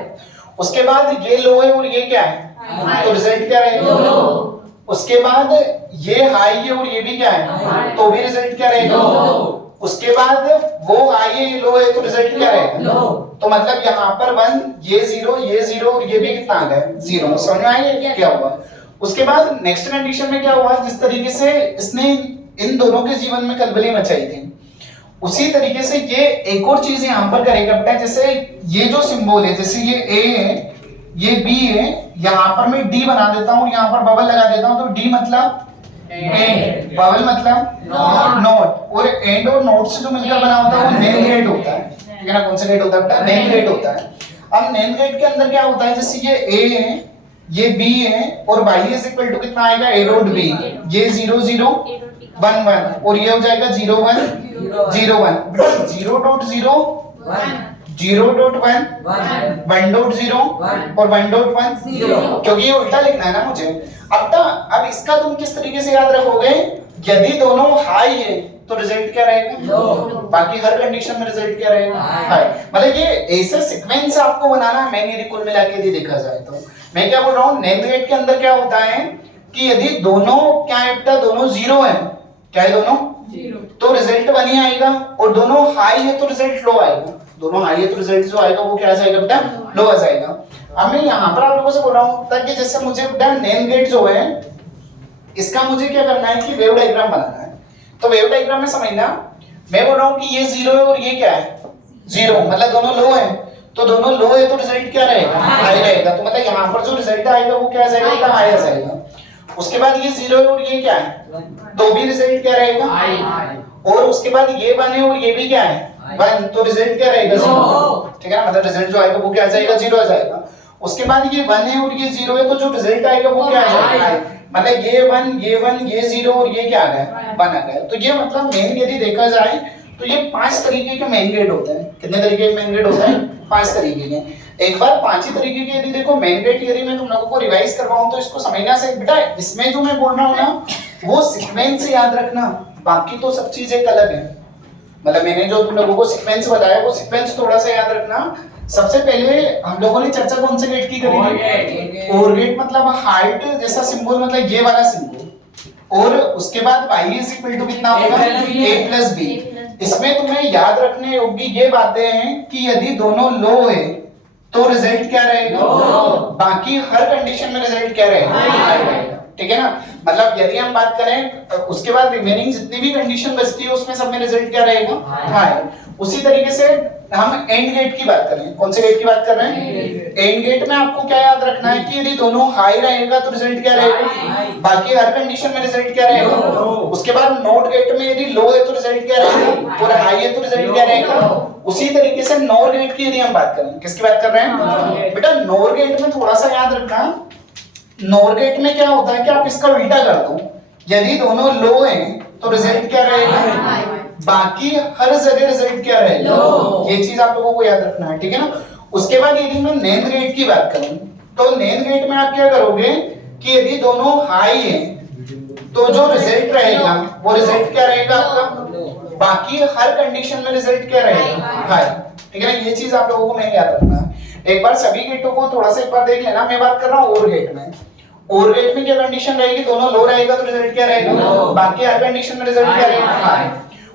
उसके बाद ये लो है और ये क्या है, तो रिजल्ट क्या रहेगा, लो। उसके बाद ये हाई है और ये भी क्या है, तो भी रिजल्ट क्या रहेगा, लो। उसके बाद वो हाई है ये लो है तो रिजल्ट क्या रहेगा, लो। तो मतलब यहाँ पर 1, ये 0 और ये भी कितना आ गया, 0। समझ में आएगा क्या हुआ। उसके बाद नेक्स्ट कंडीशन में क्या हुआ, जिस तरीके से इसने इन दोनों के जीवन में कलबली मचाई थी, उसी तरीके से ये एक और चीज यहाँ पर करेगा बेटा। जैसे ये जो सिंबल है, जैसे ये ए है, ये बी है, यहाँ पर मैं डी बना देता हूँ, यहाँ पर बबल लगा देता हूँ, तो डी मतलब एंड, बबल मतलब नॉट, और एंड और नॉट से जो मिलकर बना होता है वो नेम गेट होता है। ठीक है ना। कौन सा गेट होता है बेटा, नेम गेट होता है। अब नेम गेट के अंदर क्या होता है, जैसे ये ए है, ये बी है, और y इज इक्वल टू कितना आएगा, a डॉट b, ये 0 0 1 1 और ये हो जाएगा 0 1 0 1। 0 डॉट 0 0 डॉट 1 1 डॉट 0 और 1 डॉट 1 0, क्योंकि ये उल्टा लिखना है ना मुझे। अब इसका तुम किस तरीके से याद रखोगे, यदि दोनों हाई है तो रिजल्ट क्या रहेगा, लो। बाकी हर कंडीशन में रिजल्ट क्या रहेगा, हाई। मतलब ये ऐसे सीक्वेंस आपको बनाना है। मैंने यदि कुल मिला के यदि देखा जाए तो मैं क्या बोल रहा हूँ, नेम गेट के अंदर क्या होता है कि यदि दोनों क्या है बेटा, दोनों 0 है, क्या है दोनों 0, तो रिजल्ट 1 ही आएगा। और दोनों हाई है तो रिजल्ट लो आएगा। दोनों हाई है तो रिजल्ट जो आएगा वो क्या आ जाएगा बेटा, लो आ जाएगा। अब मैं यहाँ पर आप लोगों से बोल रहा हूँ ताकि जैसे मुझे बेटा नेम गेट जो है इसका मुझे क्या करना है कि वेव डायग्राम बनाना है। तो वेव डायग्राम में समझना, मैं बोल रहा हूँ कि ये 0 है और ये क्या है, 0, मतलब दोनों लो है, तो दोनों लो है तो रिजल्ट क्या रहेगा, हाई रहेगा। तो मतलब यहाँ पर जो रिजल्ट आएगा वो क्या आ जाएगा, हाई आ जाएगा। उसके बाद ये 0 है और ये क्या है, तो भी रिजल्ट क्या रहेगा, हाई। और उसके बाद ये 1 है और ये भी क्या है, 1, तो रिजल्ट क्या रहेगा, 0। ठीक है ना। मतलब रिजल्ट जो आएगा वो क्या आ जाएगा, 0 आ जाएगा। उसके बाद ये 1 है और ये 0 है, तो जो रिजल्ट आएगा वो क्या आ जाएगा, हाई। मतलब ये 1 ये 0 और ये क्या आ गया, 1 आ गया। तो ये मतलब मेन यदि देखा जाए तो ये 5 तरीके के मेन गेट होते हैं। कितने तरीके के मेन गेट होते हैं, 5 तरीके के। एक बार 5 ही तरीके के यदि देखो मेन गेट यदि मैं तुम लोगों को रिवाइज करवाऊं तो इसको समझना से बेटा, इसमें जो मैं बोल रहा हूं ना वो सीक्वेंस याद रखना, बाकी तो सब चीज एक अलग है। मतलब मैंने जो तुम लोगों को सीक्वेंस बताया वो सीक्वेंस थोड़ा सा याद रखना। सबसे पहले हम लोगों ने चर्चा कौन से गेट की करी, और गेट मतलब हार्ट जैसा सिंबल, मतलब ये वाला सिंबल। और उसके बाद y इज इक्वल टू कितना होगा, a प्लस b। इसमें तुम्हें याद रखने योग्य ये बातें हैं कि यदि दोनों लो है तो रिजल्ट क्या रहेगा, बाकी हर कंडीशन में रिजल्ट क्या रहेगा, हाई रहेगा। ठीक है ना। मतलब यदि हम बात करें उसके बाद रिमेनिंग जितनी भी कंडीशन बचती है उसमें सब में रिजल्ट क्या रहेगा, हाई। उसी तरीके से हम एंड गेट की बात करें, कौन से गेट की बात कर रहे हैं, एंड गेट में आपको क्या याद रखना है कि यदि दोनों हाई रहेगा तो रिजल्ट क्या रहेगा, बाकी हर कंडीशन में रिजल्ट क्या रहेगा। उसके बाद नॉट गेट में यदि लो है तो रिजल्ट क्या रहेगा, और हाई है तो रिजल्ट क्या रहेगा। उसी तरीके से नॉर गेट की यदि हम बात करें, किसकी बात कर रहे हैं बेटा, नॉर गेट में थोड़ा सा याद रखना, नॉर गेट में क्या होता है कि आप इसका उल्टा कर दो, यदि दोनों लो हैं तो रिजल्ट क्या रहेगा, बाकी हर जगह रिजल्ट क्या रहेगा, ये चीज आप लोगों को याद रखना है। ठीक है ना। उसके बाद यदि मैं नेम गेट की बात करूं तो नेम गेट में आप क्या करोगे कि यदि दोनों हाई हैं तो जो रिजल्ट रहेगा वो रिजल्ट क्या रहेगा आपका, बाकी हर कंडीशन में रिजल्ट क्या रहेगा, हाई। ठीक है ना। ये चीज आप लोगों को मैं याद रखना है। एक बार सभी गेटों को थोड़ा सा एक बार देख लेना। मैं बात कर रहा हूँ और गेट में, और गेट में क्या कंडीशन रहेगी, दोनों लो रहेगा तो रिजल्ट क्या रहेगा, बाकी हर कंडीशन में रिजल्ट क्या रहेगा, हाई।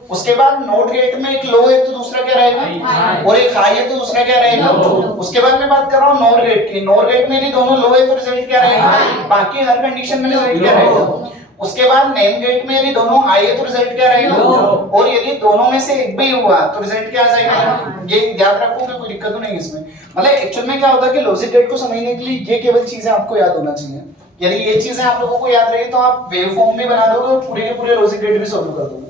उसके बाद नोट गेट में एक लो है तो दूसरा क्या रहेगा, और एक हाई है तो दूसरा क्या रहेगा। उसके बाद मैं बात कर रहा हूँ नोर गेट की, नोर गेट में नहीं दोनों लो है तो रिजल्ट क्या रहेगा, बाकी हर कंडीशन में रिजल्ट क्या रहेगा। उसके बाद नेम गेट में यदि दोनों हाई है तो रिजल्ट क्या रहेगा, और यदि दोनों में से एक भी हुआ तो रिजल्ट क्या आ जाएगा। ये याद रखो कि कोई दिक्कत तो नहीं इसमें। मतलब एक्चुअल में क्या होता है कि लॉजिक गेट को समझने के लिए ये केवल चीजें आपको याद होना चाहिए। यदि ये चीजें आप लोगों को याद रही तो आप वेव फॉर्म भी बना दोगे और पूरे के पूरे लॉजिक गेट भी सॉल्व कर दोगे।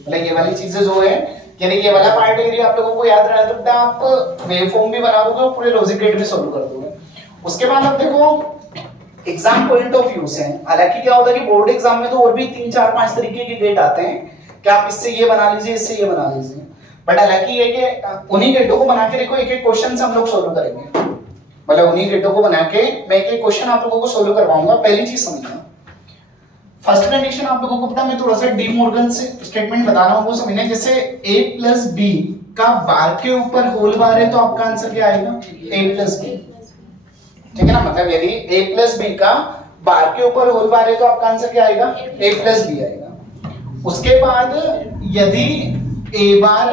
मतलब ये वाली चीजें जो है, यानी ये वाला पार्ट यदि आप लोगों को याद रहा तो आप वेव फॉर्म भी बना दोगे और पूरे लॉजिक गेट भी सॉल्व कर दोगे। उसके बाद आप देखो एग्जाम पॉइंट ऑफ व्यू से, हालांकि क्या होता है कि बोर्ड एग्जाम में तो और भी 3 4 5 तरीके के गेट आते हैं कि आप इससे ये बना लीजिए, इससे ये बना लीजिए, बट हालांकि ये कि उन्हीं गेटों को बना के देखो एक एक क्वेश्चन से हम लोग सोल्व करेंगे। मतलब उन्हीं गेटों को बना के मैं एक एक क्वेश्चन आप लोगों को सोल्व करवाऊंगा। पहली चीज समझना, फर्स्ट कंडीशन आप लोगों को पता, मैं थोड़ा सा डी मॉर्गन से स्टेटमेंट बता रहा हूं वो समझना। जैसे a प्लस b का बार के ऊपर होल बार है तो आपका आंसर क्या आएगा, a प्लस b। ठीक है ना, मतलब यदि a प्लस b का बार के ऊपर होल बार है तो आपका आंसर क्या आएगा, a प्लस b आएगा। उसके बाद यदि a बार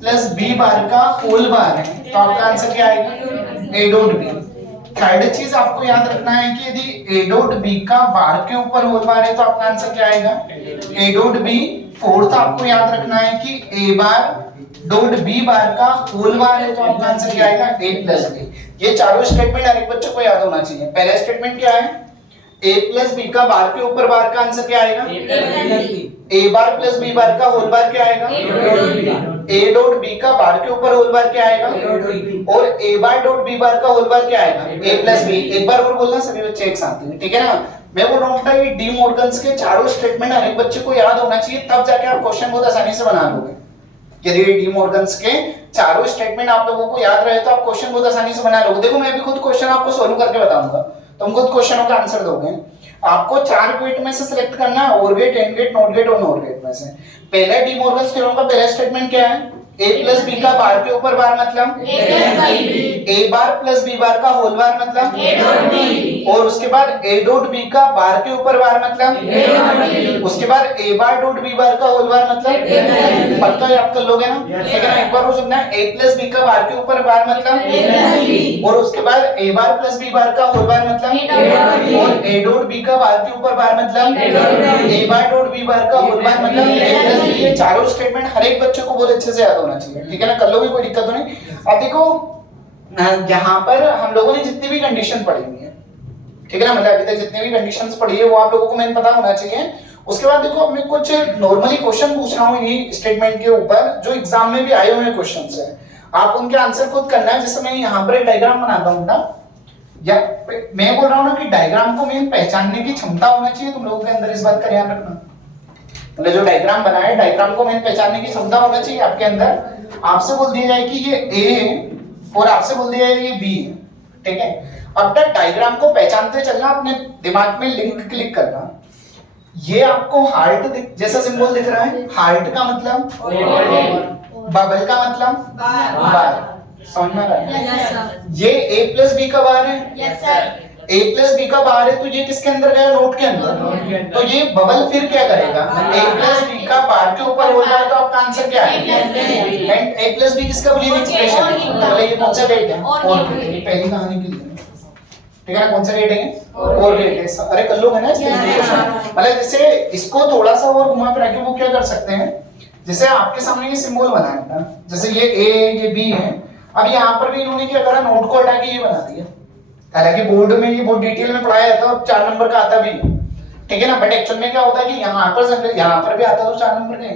प्लस b बार का होल बार है तो आपका आंसर क्या आएगा, a डॉट b। थर्ड चीज आपको याद रखना है कि यदि a डॉट b का बार के ऊपर होल बार है तो आपका आंसर क्या आएगा, a डॉट b। फोर्थ आपको याद रखना है कि a बार डॉट b बार का होल बार है तो आपका आंसर क्या आएगा, a प्लस b। ये चारों स्टेटमेंट हर एक बच्चे को याद होना चाहिए। पहला स्टेटमेंट क्या है, a प्लस b का बार के ऊपर बार का आंसर क्या आएगा, a बार प्लस b बार का होल बार क्या आएगा, a डॉट b का बार के ऊपर होल बार क्या आएगा, और a बार डॉट b बार का होल बार क्या आएगा, a प्लस b। एक बार और बोलना सभी बच्चे एक साथ में, ठीक है ना। मैं बोल रहा हूँ ये डी मॉर्गन्स के चारों स्टेटमेंट हर एक बच्चे को याद होना चाहिए, तब जाके आप क्वेश्चन बहुत आसानी से बना लोगे। यदि डी मॉर्गन्स के चारों स्टेटमेंट आप लोगों को याद रहे तो आप क्वेश्चन बहुत आसानी से बना लोगे। देखो मैं भी खुद क्वेश्चन आपको सोल्व करके बताऊंगा, तुम खुद क्वेश्चनों का आंसर दोगे। आपको 4 गेट में से सिलेक्ट करना है, or gate, and gate, not gate और नॉर गेट में से। पहला डी मॉर्गन्स थ्योरम का पहला स्टेटमेंट क्या है, a प्लस b का बार के ऊपर बार मतलब a बार प्लस b बार का होल बार मतलब a डॉट b, और उसके बाद a डॉट b का बार के ऊपर बार मतलब a डॉट b, उसके बाद a बार डॉट b बार का होल बार मतलब a डॉट b। पक्का याद कर लोगे ना, ठीक है ना। एक बार और सुनना, a प्लस b का बार के ऊपर बार मतलब a प्लस b, और उसके बाद a बार प्लस b बार का होल बार मतलब a डॉट b, और a डॉट b का बार के ऊपर बार मतलब a dot b, a bar dot b बार का होल बार मतलब a प्लस b। ये चारों स्टेटमेंट हर एक बच्चे को बहुत अच्छे से याद होना चाहिए, ठीक है ना। कर लोगे, कोई दिक्कत तो नहीं। अब देखो यहाँ पर हम लोगों ने जितनी भी कंडीशन पढ़ी हुई है, ठीक है ना, मतलब अभी तक जितनी भी कंडीशंस पढ़ी है वो आप लोगों को मेन पता होना चाहिए। उसके बाद देखो मैं कुछ नॉर्मली क्वेश्चन पूछ रहा हूँ इन्हीं स्टेटमेंट के ऊपर जो एग्जाम में भी आए हुए क्वेश्चंस है, आप उनके आंसर खुद करना है। जैसे मैं यहाँ पर एक डायग्राम बनाता हूँ ना, या मैं बोल रहा हूँ ना कि डायग्राम को मेन पहचानने की क्षमता होना चाहिए तुम लोगों के अंदर, इस बात का ध्यान रखना। मतलब जो डायग्राम बनाया है, डायग्राम को मेन पहचानने की क्षमता होना चाहिए आपके अंदर। आपसे बोल दिया जाए कि ये A है और आपसे बोल दिया जाए ये B है, ठीक है। अब तक डायग्राम को पहचानते चलना, अपने दिमाग में लिंक क्लिक करना। ये आपको हार्ट जैसा सिंबल दिख रहा है, हार्ट का मतलब बबल का मतलब बार, समझ में आ रहा है। ये A प्लस B का बार है, yes sir. A plus B का बार है तो ये किसके अंदर गया, नोट के अंदर। तो ये बबल फिर क्या करेगा, A प्लस B का बार के ऊपर होता है तो आपका आंसर क्या है, एंड A प्लस B किसका बुलियन एक्सप्रेशन, तो ये कौन सा गेट है, और पहली कहानी के लिए, ठीक है ना। कौन सा गेट है, और गेट है। अरे कर लोगे ना इसमें। मतलब जैसे इसको थोड़ा सा और घुमा फिरा के वो क्या कर सकते हैं, जैसे आपके सामने ये सिंबल बना है ना, जैसे ये A ये B है, अब यहाँ पर भी इन्होंने क्या करा, नोट को हटा के ये बना दिया। हालांकि बोर्ड में ये बहुत डिटेल में पढ़ाया जाता है और 4 नंबर का आता भी, ठीक है ना। बट एक्चुअल में क्या होता है कि यहाँ पर भी आता तो 4 नंबर का,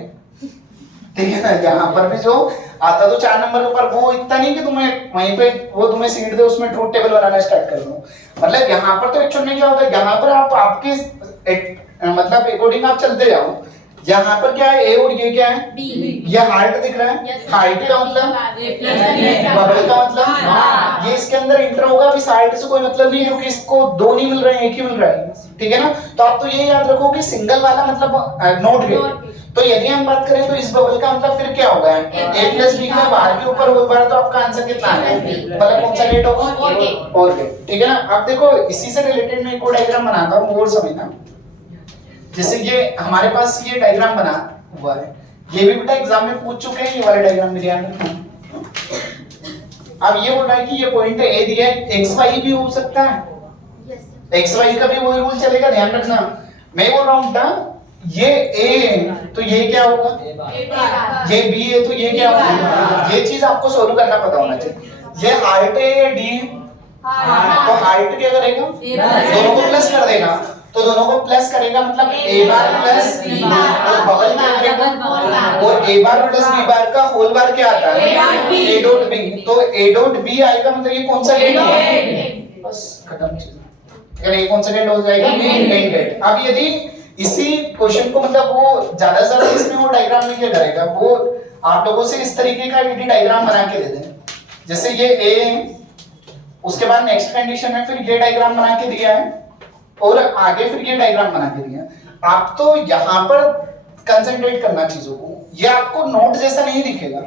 ठीक है ना। यहाँ पर भी जो आता तो 4 नंबर के, पर वो इतना नहीं कि तुम्हें वहीं पे वो तुम्हें सीट दे उसमें ट्रूथ टेबल बनाना स्टार्ट कर दो। मतलब यहाँ पर तो एक्चुअल में क्या होता है, यहाँ पर आप आपके मतलब अकॉर्डिंग आप चलते जाओ। यहाँ पर क्या है, ए और ये क्या है, B। ये हार्ट दिख रहा है, हार्ट का मतलब बबल का मतलब ये इसके अंदर इंटर होगा। अभी साइड से कोई मतलब नहीं, क्योंकि इसको 2 नहीं मिल रहे हैं, एक ही मिल रहा है, ठीक है ना। तो आप तो ये याद रखो कि सिंगल वाला मतलब नोट गेट। तो यदि हम बात करें तो इस बबल का मतलब फिर क्या होगा, A प्लस B का बार के ऊपर होल बार, तो आपका आंसर कितना है, मतलब कौन सा गेट होगा, और गेट, ठीक है ना। अब देखो इसी से रिलेटेड मैं एक और डायग्राम बनाता हूँ और समझना। जैसे ये हमारे पास ये डायग्राम बना हुआ है, ये भी बेटा एग्जाम में पूछ चुके हैं, ये वाला डायग्राम में ध्यान रखना। अब ये बोल रहा है कि ये पॉइंट A दिया है, XY भी हो सकता है, XY का भी वही रूल चलेगा, ध्यान रखना। मैं बोल रहा हूँ बेटा ये ए है तो ये क्या होगा, ये बी है तो ये क्या होगा। ये चीज आपको सोल्व करना पता होना चाहिए। ये हाइट है या डी है, तो हाइट क्या करेगा, दोनों को प्लस कर देगा, तो दोनों को प्लस करेगा मतलब ए बार प्लस बी बार, और बबल क्या करेगा, और ए बार प्लस बी बार का होल बार क्या आता है, ए डॉट बी। तो ए डॉट बी आएगा मतलब ये कौन सा गेट होगा, बस खत्म चीज। अगर ये कौन सा गेट हो जाएगा, मेन गेट। अब यदि इसी क्वेश्चन को मतलब वो ज्यादा से ज्यादा इसमें वो डायग्राम में क्या करेगा, वो आप लोगों से इस तरीके का ईडी डायग्राम बना के दे दें, जैसे ये ए है, उसके बाद नेक्स्ट कंडीशन में फिर ये डायग्राम बना के दिया है, और आगे फिर ये डायग्राम बना के दिया है। आप तो यहाँ पर कंसंट्रेट करना चीजों को, ये आपको नोट जैसा नहीं दिखेगा,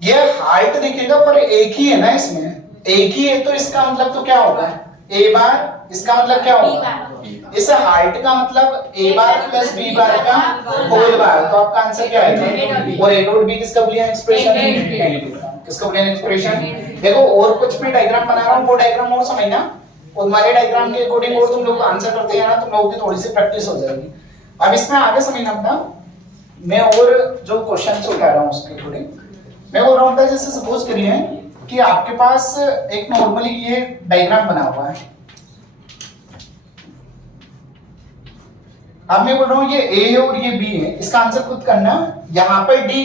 ये हाइट दिखेगा पर एक ही है ना, इसमें एक ही है, तो इसका मतलब तो क्या होगा, ए बार, इसका मतलब क्या होगा, इस हाइट का मतलब ए बार प्लस बी बार का होल बार, तो आपका आंसर क्या आएगा, और ए डॉट बी किसका बुलियन एक्सप्रेशन है, किसका बुलियन एक्सप्रेशन। देखो और कुछ मैं डायग्राम बना रहा हूँ, वो डायग्राम और समझना, और तुम्हारे डायग्राम के अकॉर्डिंग और तुम लोग आंसर करते हैं ना, तुम लोगों की थोड़ी सी प्रैक्टिस हो जाएगी। अब इसमें आगे समझना अपना, मैं और जो क्वेश्चंस उठा रहा हूँ उसके अकॉर्डिंग मैं बोल रहा हूँ, जैसे सपोज करिए कि आपके पास एक नॉर्मली ये डायग्राम बना हुआ है, अब मैं बोल रहा हूँ ये ए है और ये बी है, इसका आंसर खुद करना। यहाँ पर डी,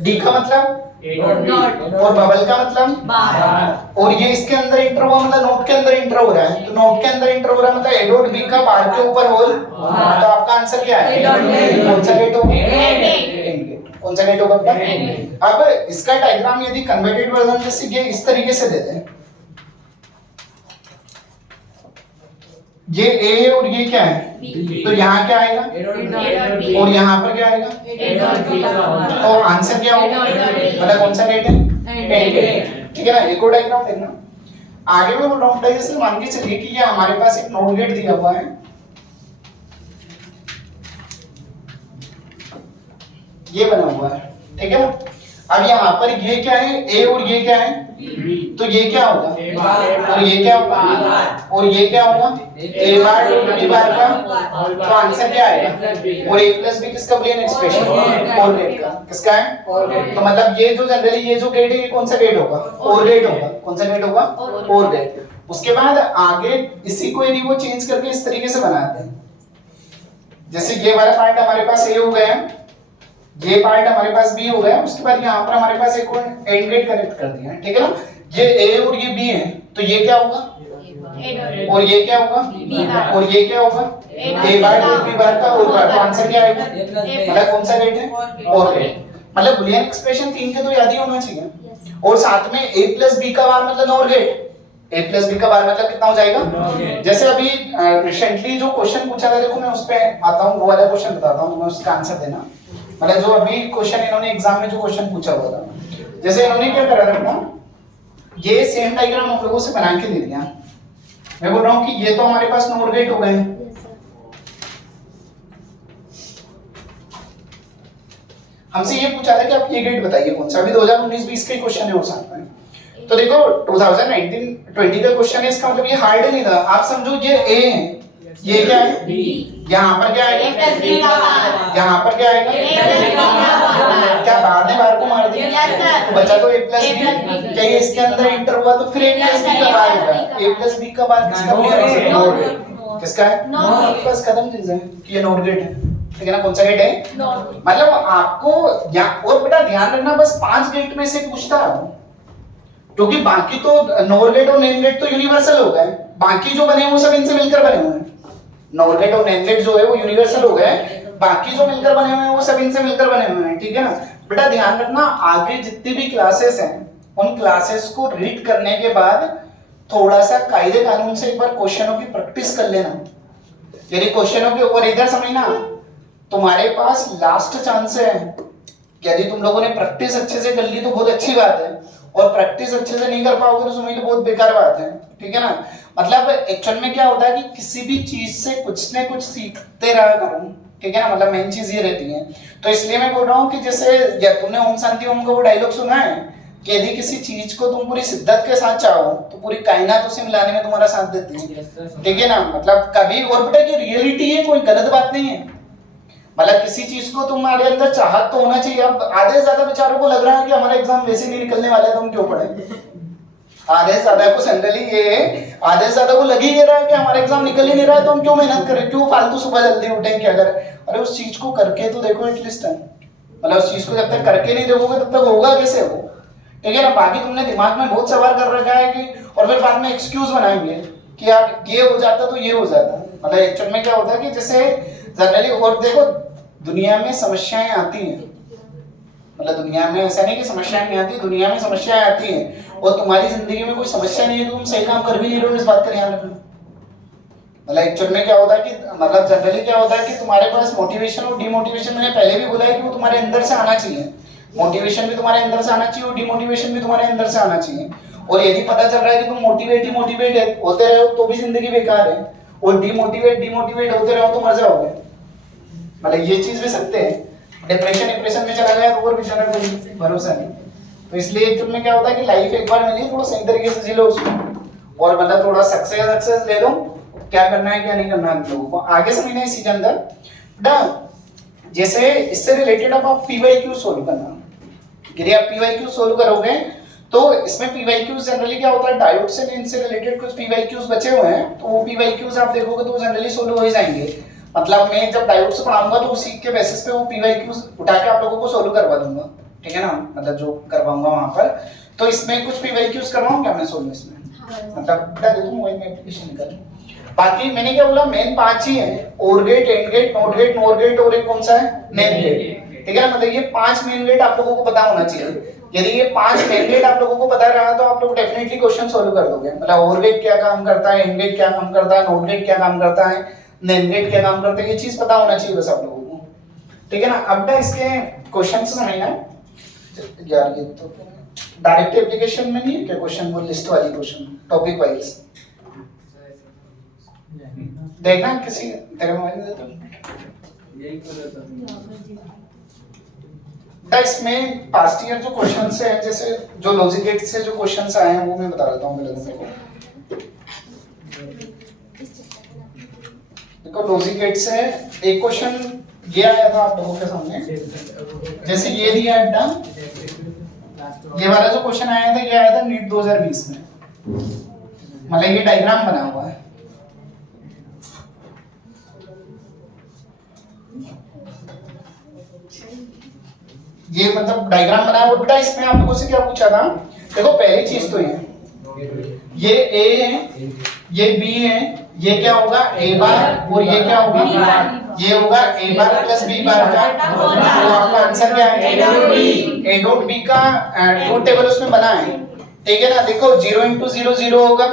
डी का मतलब और बबल का मतलब, और ये इसके अंदर इंटर हुआ मतलब नोट के अंदर इंटर हो रहा है, तो नोट के अंदर इंटर हो रहा है मतलब ए डॉट बी का बार के ऊपर होल, तो आपका आंसर क्या है, कौन सा गेट होगा, कौन सा गेट होगा बेटा। अब इसका डायग्राम यदि कन्वर्टेड वर्जन जैसे ये इस तरीके से दे दें, ये ए है और ये क्या है, तो यहाँ क्या आएगा, और यहाँ पर क्या आएगा, तो आंसर क्या होगा, मतलब कौन सा गेट है, ठीक है ना। एक और डायग्राम देखना, आगे में बोल रहा हूँ, जैसे मान के चलिए कि ये हमारे पास एक नोट गेट दिया हुआ है, ये बना हुआ है, ठीक है। अब यहाँ पर ये क्या है, ए और ये क्या है, तो ये क्या होगा, और ये क्या होगा, और ये क्या होगा, ए बार बी बार का, तो आंसर क्या आएगा, और ए प्लस बी किसका बुलियन एक्सप्रेशन, और गेट का, किसका है, तो मतलब ये जो जनरली ये जो गेट है ये कौन सा गेट होगा, और गेट होगा, कौन सा गेट होगा, और गेट। उसके बाद आगे इसी को यदि वो चेंज करके इस तरीके से बनाते हैं, जैसे ये वाला पार्ट हमारे पास ए हो गया, ये पार्ट हमारे पास बी हो गया, उसके बाद यहाँ पर हमारे पास एक और एंड गेट कनेक्ट कर दिया है, ठीक है ना। ये ए और ये बी है, तो ये क्या होगा, और ये क्या होगा, और ये क्या होगा, ए बार और बी बार का होल बार, तो आंसर क्या आएगा, मतलब कौन सा गेट है, और गेट। मतलब बुलियन एक्सप्रेशन 3 के तो याद ही होना चाहिए, और साथ में ए प्लस बी का बार मतलब नॉर गेट, ए प्लस बी का बार मतलब कितना हो जाएगा। जैसे अभी रिसेंटली जो क्वेश्चन पूछा था, देखो मैं उस पे आता हूँ, वो वाला क्वेश्चन बताता हूँ, मैं उसका आंसर देना, मतलब जो अभी क्वेश्चन इन्होंने एग्जाम में जो क्वेश्चन पूछा हुआ था, जैसे इन्होंने क्या करा था ना, ये सेम डायग्राम हम लोगों से बना के दे दिया। मैं बोल रहा हूँ कि ये तो हमारे पास नोर गेट हो गए, हमसे ये पूछा था कि आप ये गेट बताइए कौन सा, अभी 2019-20 के क्वेश्चन है और साथ में, तो देखो 2019-20 का क्वेश्चन है, इसका मतलब ये हार्ड नहीं था। आप समझो ये ए है, ये क्या है, यहाँ पर क्या आएगा, यहाँ पर क्या आएगा, क्या बाहर ने बार को मार दिया, तो बचा तो ए प्लस बी, क्या ये इसके अंदर इंटर हुआ, तो फिर ए प्लस बी का बार होगा, ए प्लस बी का बार किसका है, नोर गेट, किसका है, बस खत्म चीज है कि ये नोर गेट है, ठीक है ना। कौन सा गेट है, मतलब आपको और बेटा ध्यान रखना, बस 5 गेट में से पूछता है, क्योंकि बाकी तो नोर गेट और नेम गेट तो यूनिवर्सल हो गए, बाकी जो बने वो सब इनसे मिलकर बने हुए हैं। नोर गेट और नेम गेट जो है वो यूनिवर्सल हो गए, बाकी जो मिलकर बने हुए हैं वो सब इनसे मिलकर बने हुए हैं, ठीक है ना। बेटा ध्यान रखना, आगे जितनी भी क्लासेस हैं उन क्लासेस को रीड करने के बाद थोड़ा सा कायदे कानून से एक बार क्वेश्चनों की प्रैक्टिस कर लेना, यदि क्वेश्चनों के ऊपर इधर समझना, तुम्हारे पास लास्ट चांस है, यदि तुम लोगों ने प्रैक्टिस अच्छे से कर ली तो बहुत अच्छी बात है, और प्रैक्टिस अच्छे से नहीं कर पाओगे तो समझ लो बहुत बेकार बात है, ठीक है ना। मतलब एक्चुअल में क्या होता है कि किसी भी चीज से कुछ न कुछ सीखते रहा करो, ठीक है ना, मतलब मेन चीज ये रहती है। तो इसलिए मैं बोल रहा हूँ कि जैसे तुमने ओम शांति ओम का वो डायलॉग सुना है कि यदि किसी चीज को तुम पूरी शिद्दत के साथ चाहो तो पूरी कायनात उसे मिलाने में तुम्हारा साथ देती है, ठीक है ना। मतलब कभी, और बेटा कि रियलिटी है, कोई गलत बात नहीं है। मतलब किसी चीज को तुम्हारे अंदर चाहत तो होना चाहिए। अब आधे से ज्यादा बेचारों को लग रहा है कि हमारा एग्जाम वैसे नहीं निकलने वाला है तो हम क्यों पढ़े। आधे से ज्यादा को जनरली ये, आधे से ज्यादा को लग ही नहीं रहा है कि हमारा एग्जाम निकल ही नहीं रहा है तो हम क्यों मेहनत करें, क्यों फालतू सुबह जल्दी उठें, क्या करें। अरे उस चीज को करके तो देखो एटलीस्ट है। मतलब उस चीज को जब तक करके नहीं देखोगे तब तक होगा कैसे हो, ठीक है ना। बाकी तुमने दिमाग में बहुत सवाल कर रखा है कि, और फिर बाद में एक्सक्यूज बनाएंगे कि यार ये हो जाता तो ये हो जाता। मतलब एक्चुअल में क्या होता है कि जैसे जनरली, और देखो दुनिया में समस्याएं आती हैं, मतलब दुनिया में ऐसा नहीं कि समस्याएं नहीं आती, दुनिया में समस्याएं आती हैं, और तुम्हारी जिंदगी में कोई समस्या नहीं है तो तुम सही काम कर भी नहीं रहे हो, इस बात का ध्यान रखना। मतलब एक्चुअल में क्या होता है कि, मतलब जनरली क्या होता है कि तुम्हारे पास मोटिवेशन और डिमोटिवेशन, मैंने पहले भी बोला है कि वो तुम्हारे अंदर से आना चाहिए। मोटिवेशन भी तुम्हारे अंदर से आना चाहिए और डिमोटिवेशन भी तुम्हारे अंदर से आना चाहिए। और यदि पता चल रहा है कि तुम मोटिवेट होते रहो तो भी जिंदगी बेकार है, और डिमोटिवेट होते रहो तो मर जाओगे। मतलब ये चीज भी सकते हैं। डिप्रेशन में चला गया तो और बेचारा कोई भरोसा नहीं। तो इसलिए एक्चुअल में क्या होता है कि लाइफ एक बार मिली, थोड़ा सही तरीके से जी लो उसको, और मतलब थोड़ा सक्सेस ले लो, क्या करना है क्या नहीं करना है लोगों को आगे समझना है इसी के अंदर। जैसे इससे रिलेटेड अब आप पीवाईक्यू सोल्व करना। यदि आप पीवाईक्यू सोल्व करोगे तो इसमें पीवाईक्यूज जनरली क्या होता है, डायोड से इनसे रिलेटेड कुछ पीवाईक्यूज बचे हुए हैं, तो वो पीवाईक्यूज आप देखोगे तो जनरली सोल्व हो ही जाएंगे। मतलब मैं जब डायोड से पढ़ाऊंगा तो उसी के बेसिस पे वो पीवाईक्यूज उठा के आप लोगों को सोल्व करवा दूंगा, ठीक है ना। मतलब जो करवाऊंगा वहां पर, तो इसमें कुछ पीवाईक्यूज करवाऊंगा मैं सोल्व इसमें। मतलब बता दे तुम वही मैं एप्लीकेशन निकाल। बाकी मैंने क्या बोला, मेन 5 ही है, or gate, and gate, not gate, nor gate, और एक कौन सा है, नेम गेट, ठीक है ना। मतलब ये 5 मेन गेट आप लोगों को पता होना चाहिए। यदि ये 5 मेन गेट आप लोगों को पता रहा तो आप लोग डेफिनेटली क्वेश्चन सोल्व कर दोगे। मतलब ओर गेट क्या काम करता है, एंड गेट क्या काम करता है, नोट गेट क्या काम करता है, नेम गेट क्या काम करता है, ये चीज पता होना चाहिए बस आप लोगों को, ठीक है ना। अब ना इसके क्वेश्चन समझना यार, ये तो डायरेक्ट एप्लीकेशन में नहीं है क्या क्वेश्चन, वो लिस्ट वाली क्वेश्चन टॉपिक वाइज देखना किसी तेरे मोबाइल में देता इसमें पास्ट ईयर जो क्वेश्चंस हैं, जैसे जो लॉजिक गेट से जो क्वेश्चंस आए हैं वो मैं बता देता हूं पहले तुमको। देखो लॉजिक गेट से एक क्वेश्चन ये आया था आप लोगों के सामने, जैसे ये दिया है, ये वाला जो क्वेश्चन आया था ये आया था नीट 2020 में। मतलब ये डायग्राम बना हुआ है, ये मतलब डायग्राम बनाया हुआ। बेटा इसमें आप लोगों से क्या पूछा था, देखो पहली चीज तो ये ए है, ये बी है, ये क्या होगा ए बार, और ये क्या होगा ये होगा ए बार प्लस बी बार का, तो आपका आंसर क्या है ए डॉट बी का ट्रूथ टेबल उसमें बना है, ठीक है ना। देखो 0 into 0 0 होगा,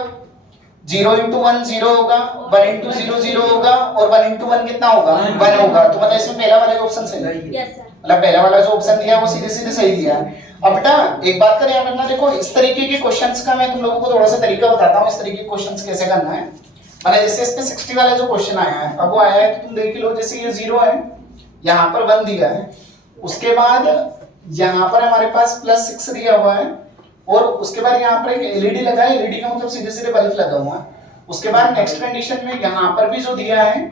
0 into 1 0 होगा, 1 into 0 0 होगा, और 1 into 1 कितना होगा 1 होगा। तो मतलब इसमें पहला वाला ऑप्शन सही है। यस सर, मतलब पहला वाला जो ऑप्शन दिया वो सीधे सीधे सही दिया है। अब बेटा एक बात का ध्यान रखना, देखो इस तरीके के क्वेश्चंस का मैं तुम लोगों को थोड़ा सा तरीका बताता हूं, इस तरीके के क्वेश्चंस कैसे करना है। मतलब जैसे इसमें 60 वाला जो क्वेश्चन आया है, अब वो आया है तो तुम देख लो, जैसे ये 0 है, यहाँ पर 1 दिया है, उसके बाद यहाँ पर हमारे पास +6 दिया हुआ है, और उसके बाद यहाँ पर एक एलईडी लगा है, एलईडी का मतलब सीधे सीधे बल्ब लगा हुआ है। उसके बाद नेक्स्ट कंडीशन में यहाँ पर भी जो दिया है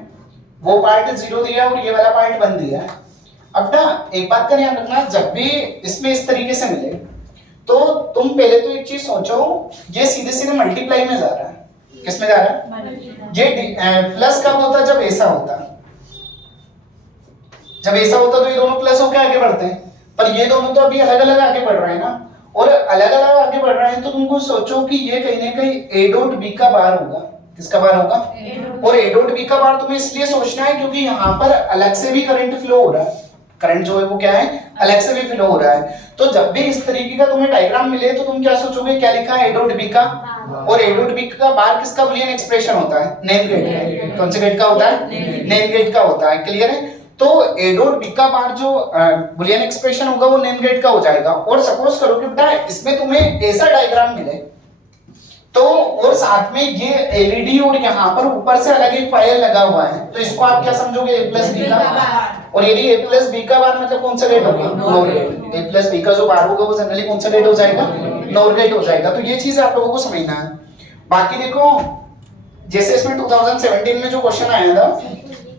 वो पार्ट 0 दिया है और ये वाला पार्ट 1 दिया है। अब ना एक बात का ध्यान रखना, जब भी इसमें इस तरीके से मिले तो तुम पहले तो एक चीज सोचो, ये सीधे सीधे मल्टीप्लाई में जा रहा है, किस में जा रहा है, ये प्लस कब होता है जब ऐसा होता है, जब ऐसा होता तो ये दोनों प्लस होकर आगे बढ़ते हैं, पर ये दोनों तो अभी अलग अलग आगे बढ़ रहे हैं ना, और अलग अलग आगे बढ़ रहे हैं तो तुमको सोचो कि ये कहीं ना कहीं ए डॉट बी का बार होगा। किसका बार होगा, और ए डॉट बी का बार तुम्हें इसलिए सोचना है क्योंकि यहाँ पर अलग से भी करंट फ्लो हो रहा है, करंट जो है वो क्या है अलग से भी फ्लो हो रहा है। तो जब भी इस तरीके का तुम्हें डायग्राम मिले तो तुम क्या सोचोगे, क्या लिखा है ए डॉट बी का, और ए डॉट बी का बार किसका बूलियन एक्सप्रेशन होता है, नेम गेट। कौन से गेट का होता है, नेम गेट का होता है, क्लियर है। तो ए डॉट बी का बार जो बूलियन एक्सप्रेशन होगा वो नेम गेट का हो जाएगा। और सपोज करो कि बेटा इसमें तुम्हें ऐसा डायग्राम मिले तो, और साथ में ये एलईडी और यहाँ पर ऊपर से अलग एक फायर लगा हुआ है, तो इसको आप क्या समझोगे ए प्लस बी का, और यदि a प्लस बी का बार मतलब कौन सा गेट होगा, nor gate. a plus B का जो बार होगा वो जनरली कौन सा गेट हो जाएगा, नॉर गेट हो जाएगा। तो ये चीज आप लोगों को समझना है। बाकी देखो जैसे इसमें 2017 में जो क्वेश्चन आया था,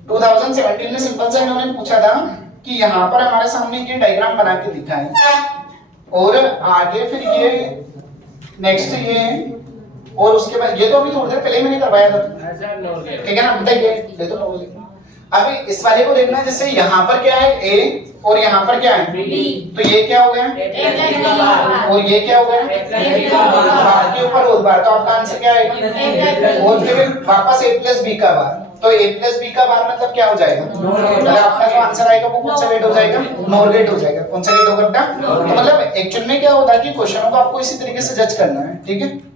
2017 में सिंपल सा इन्होंने पूछा था कि यहाँ पर हमारे सामने ये डायग्राम बना के दिखा है और आगे फिर ये नेक्स्ट ये और उसके बाद ये तो अभी थोड़ी देर पहले मैंने करवाया था, ठीक है ना, बताइए ले तो नॉर्मल। अभी इस वाले को देखना, जैसे यहाँ पर क्या है a और यहाँ पर क्या है b, तो ये क्या हो गया और ये क्या हो गया बार के ऊपर होल बार, तो आपका आंसर क्या आएगा, और फिर वापस a प्लस b का बार, तो a प्लस b का बार मतलब क्या हो जाएगा, मतलब आपका जो आंसर आएगा वो कौन सा गेट हो जाएगा, नॉर गेट हो जाएगा। कौन सा गेट होगा बेटा, तो मतलब एक्चुअल में क्या होता है कि क्वेश्चनों को आपको इसी तरीके से जज करना है, ठीक है।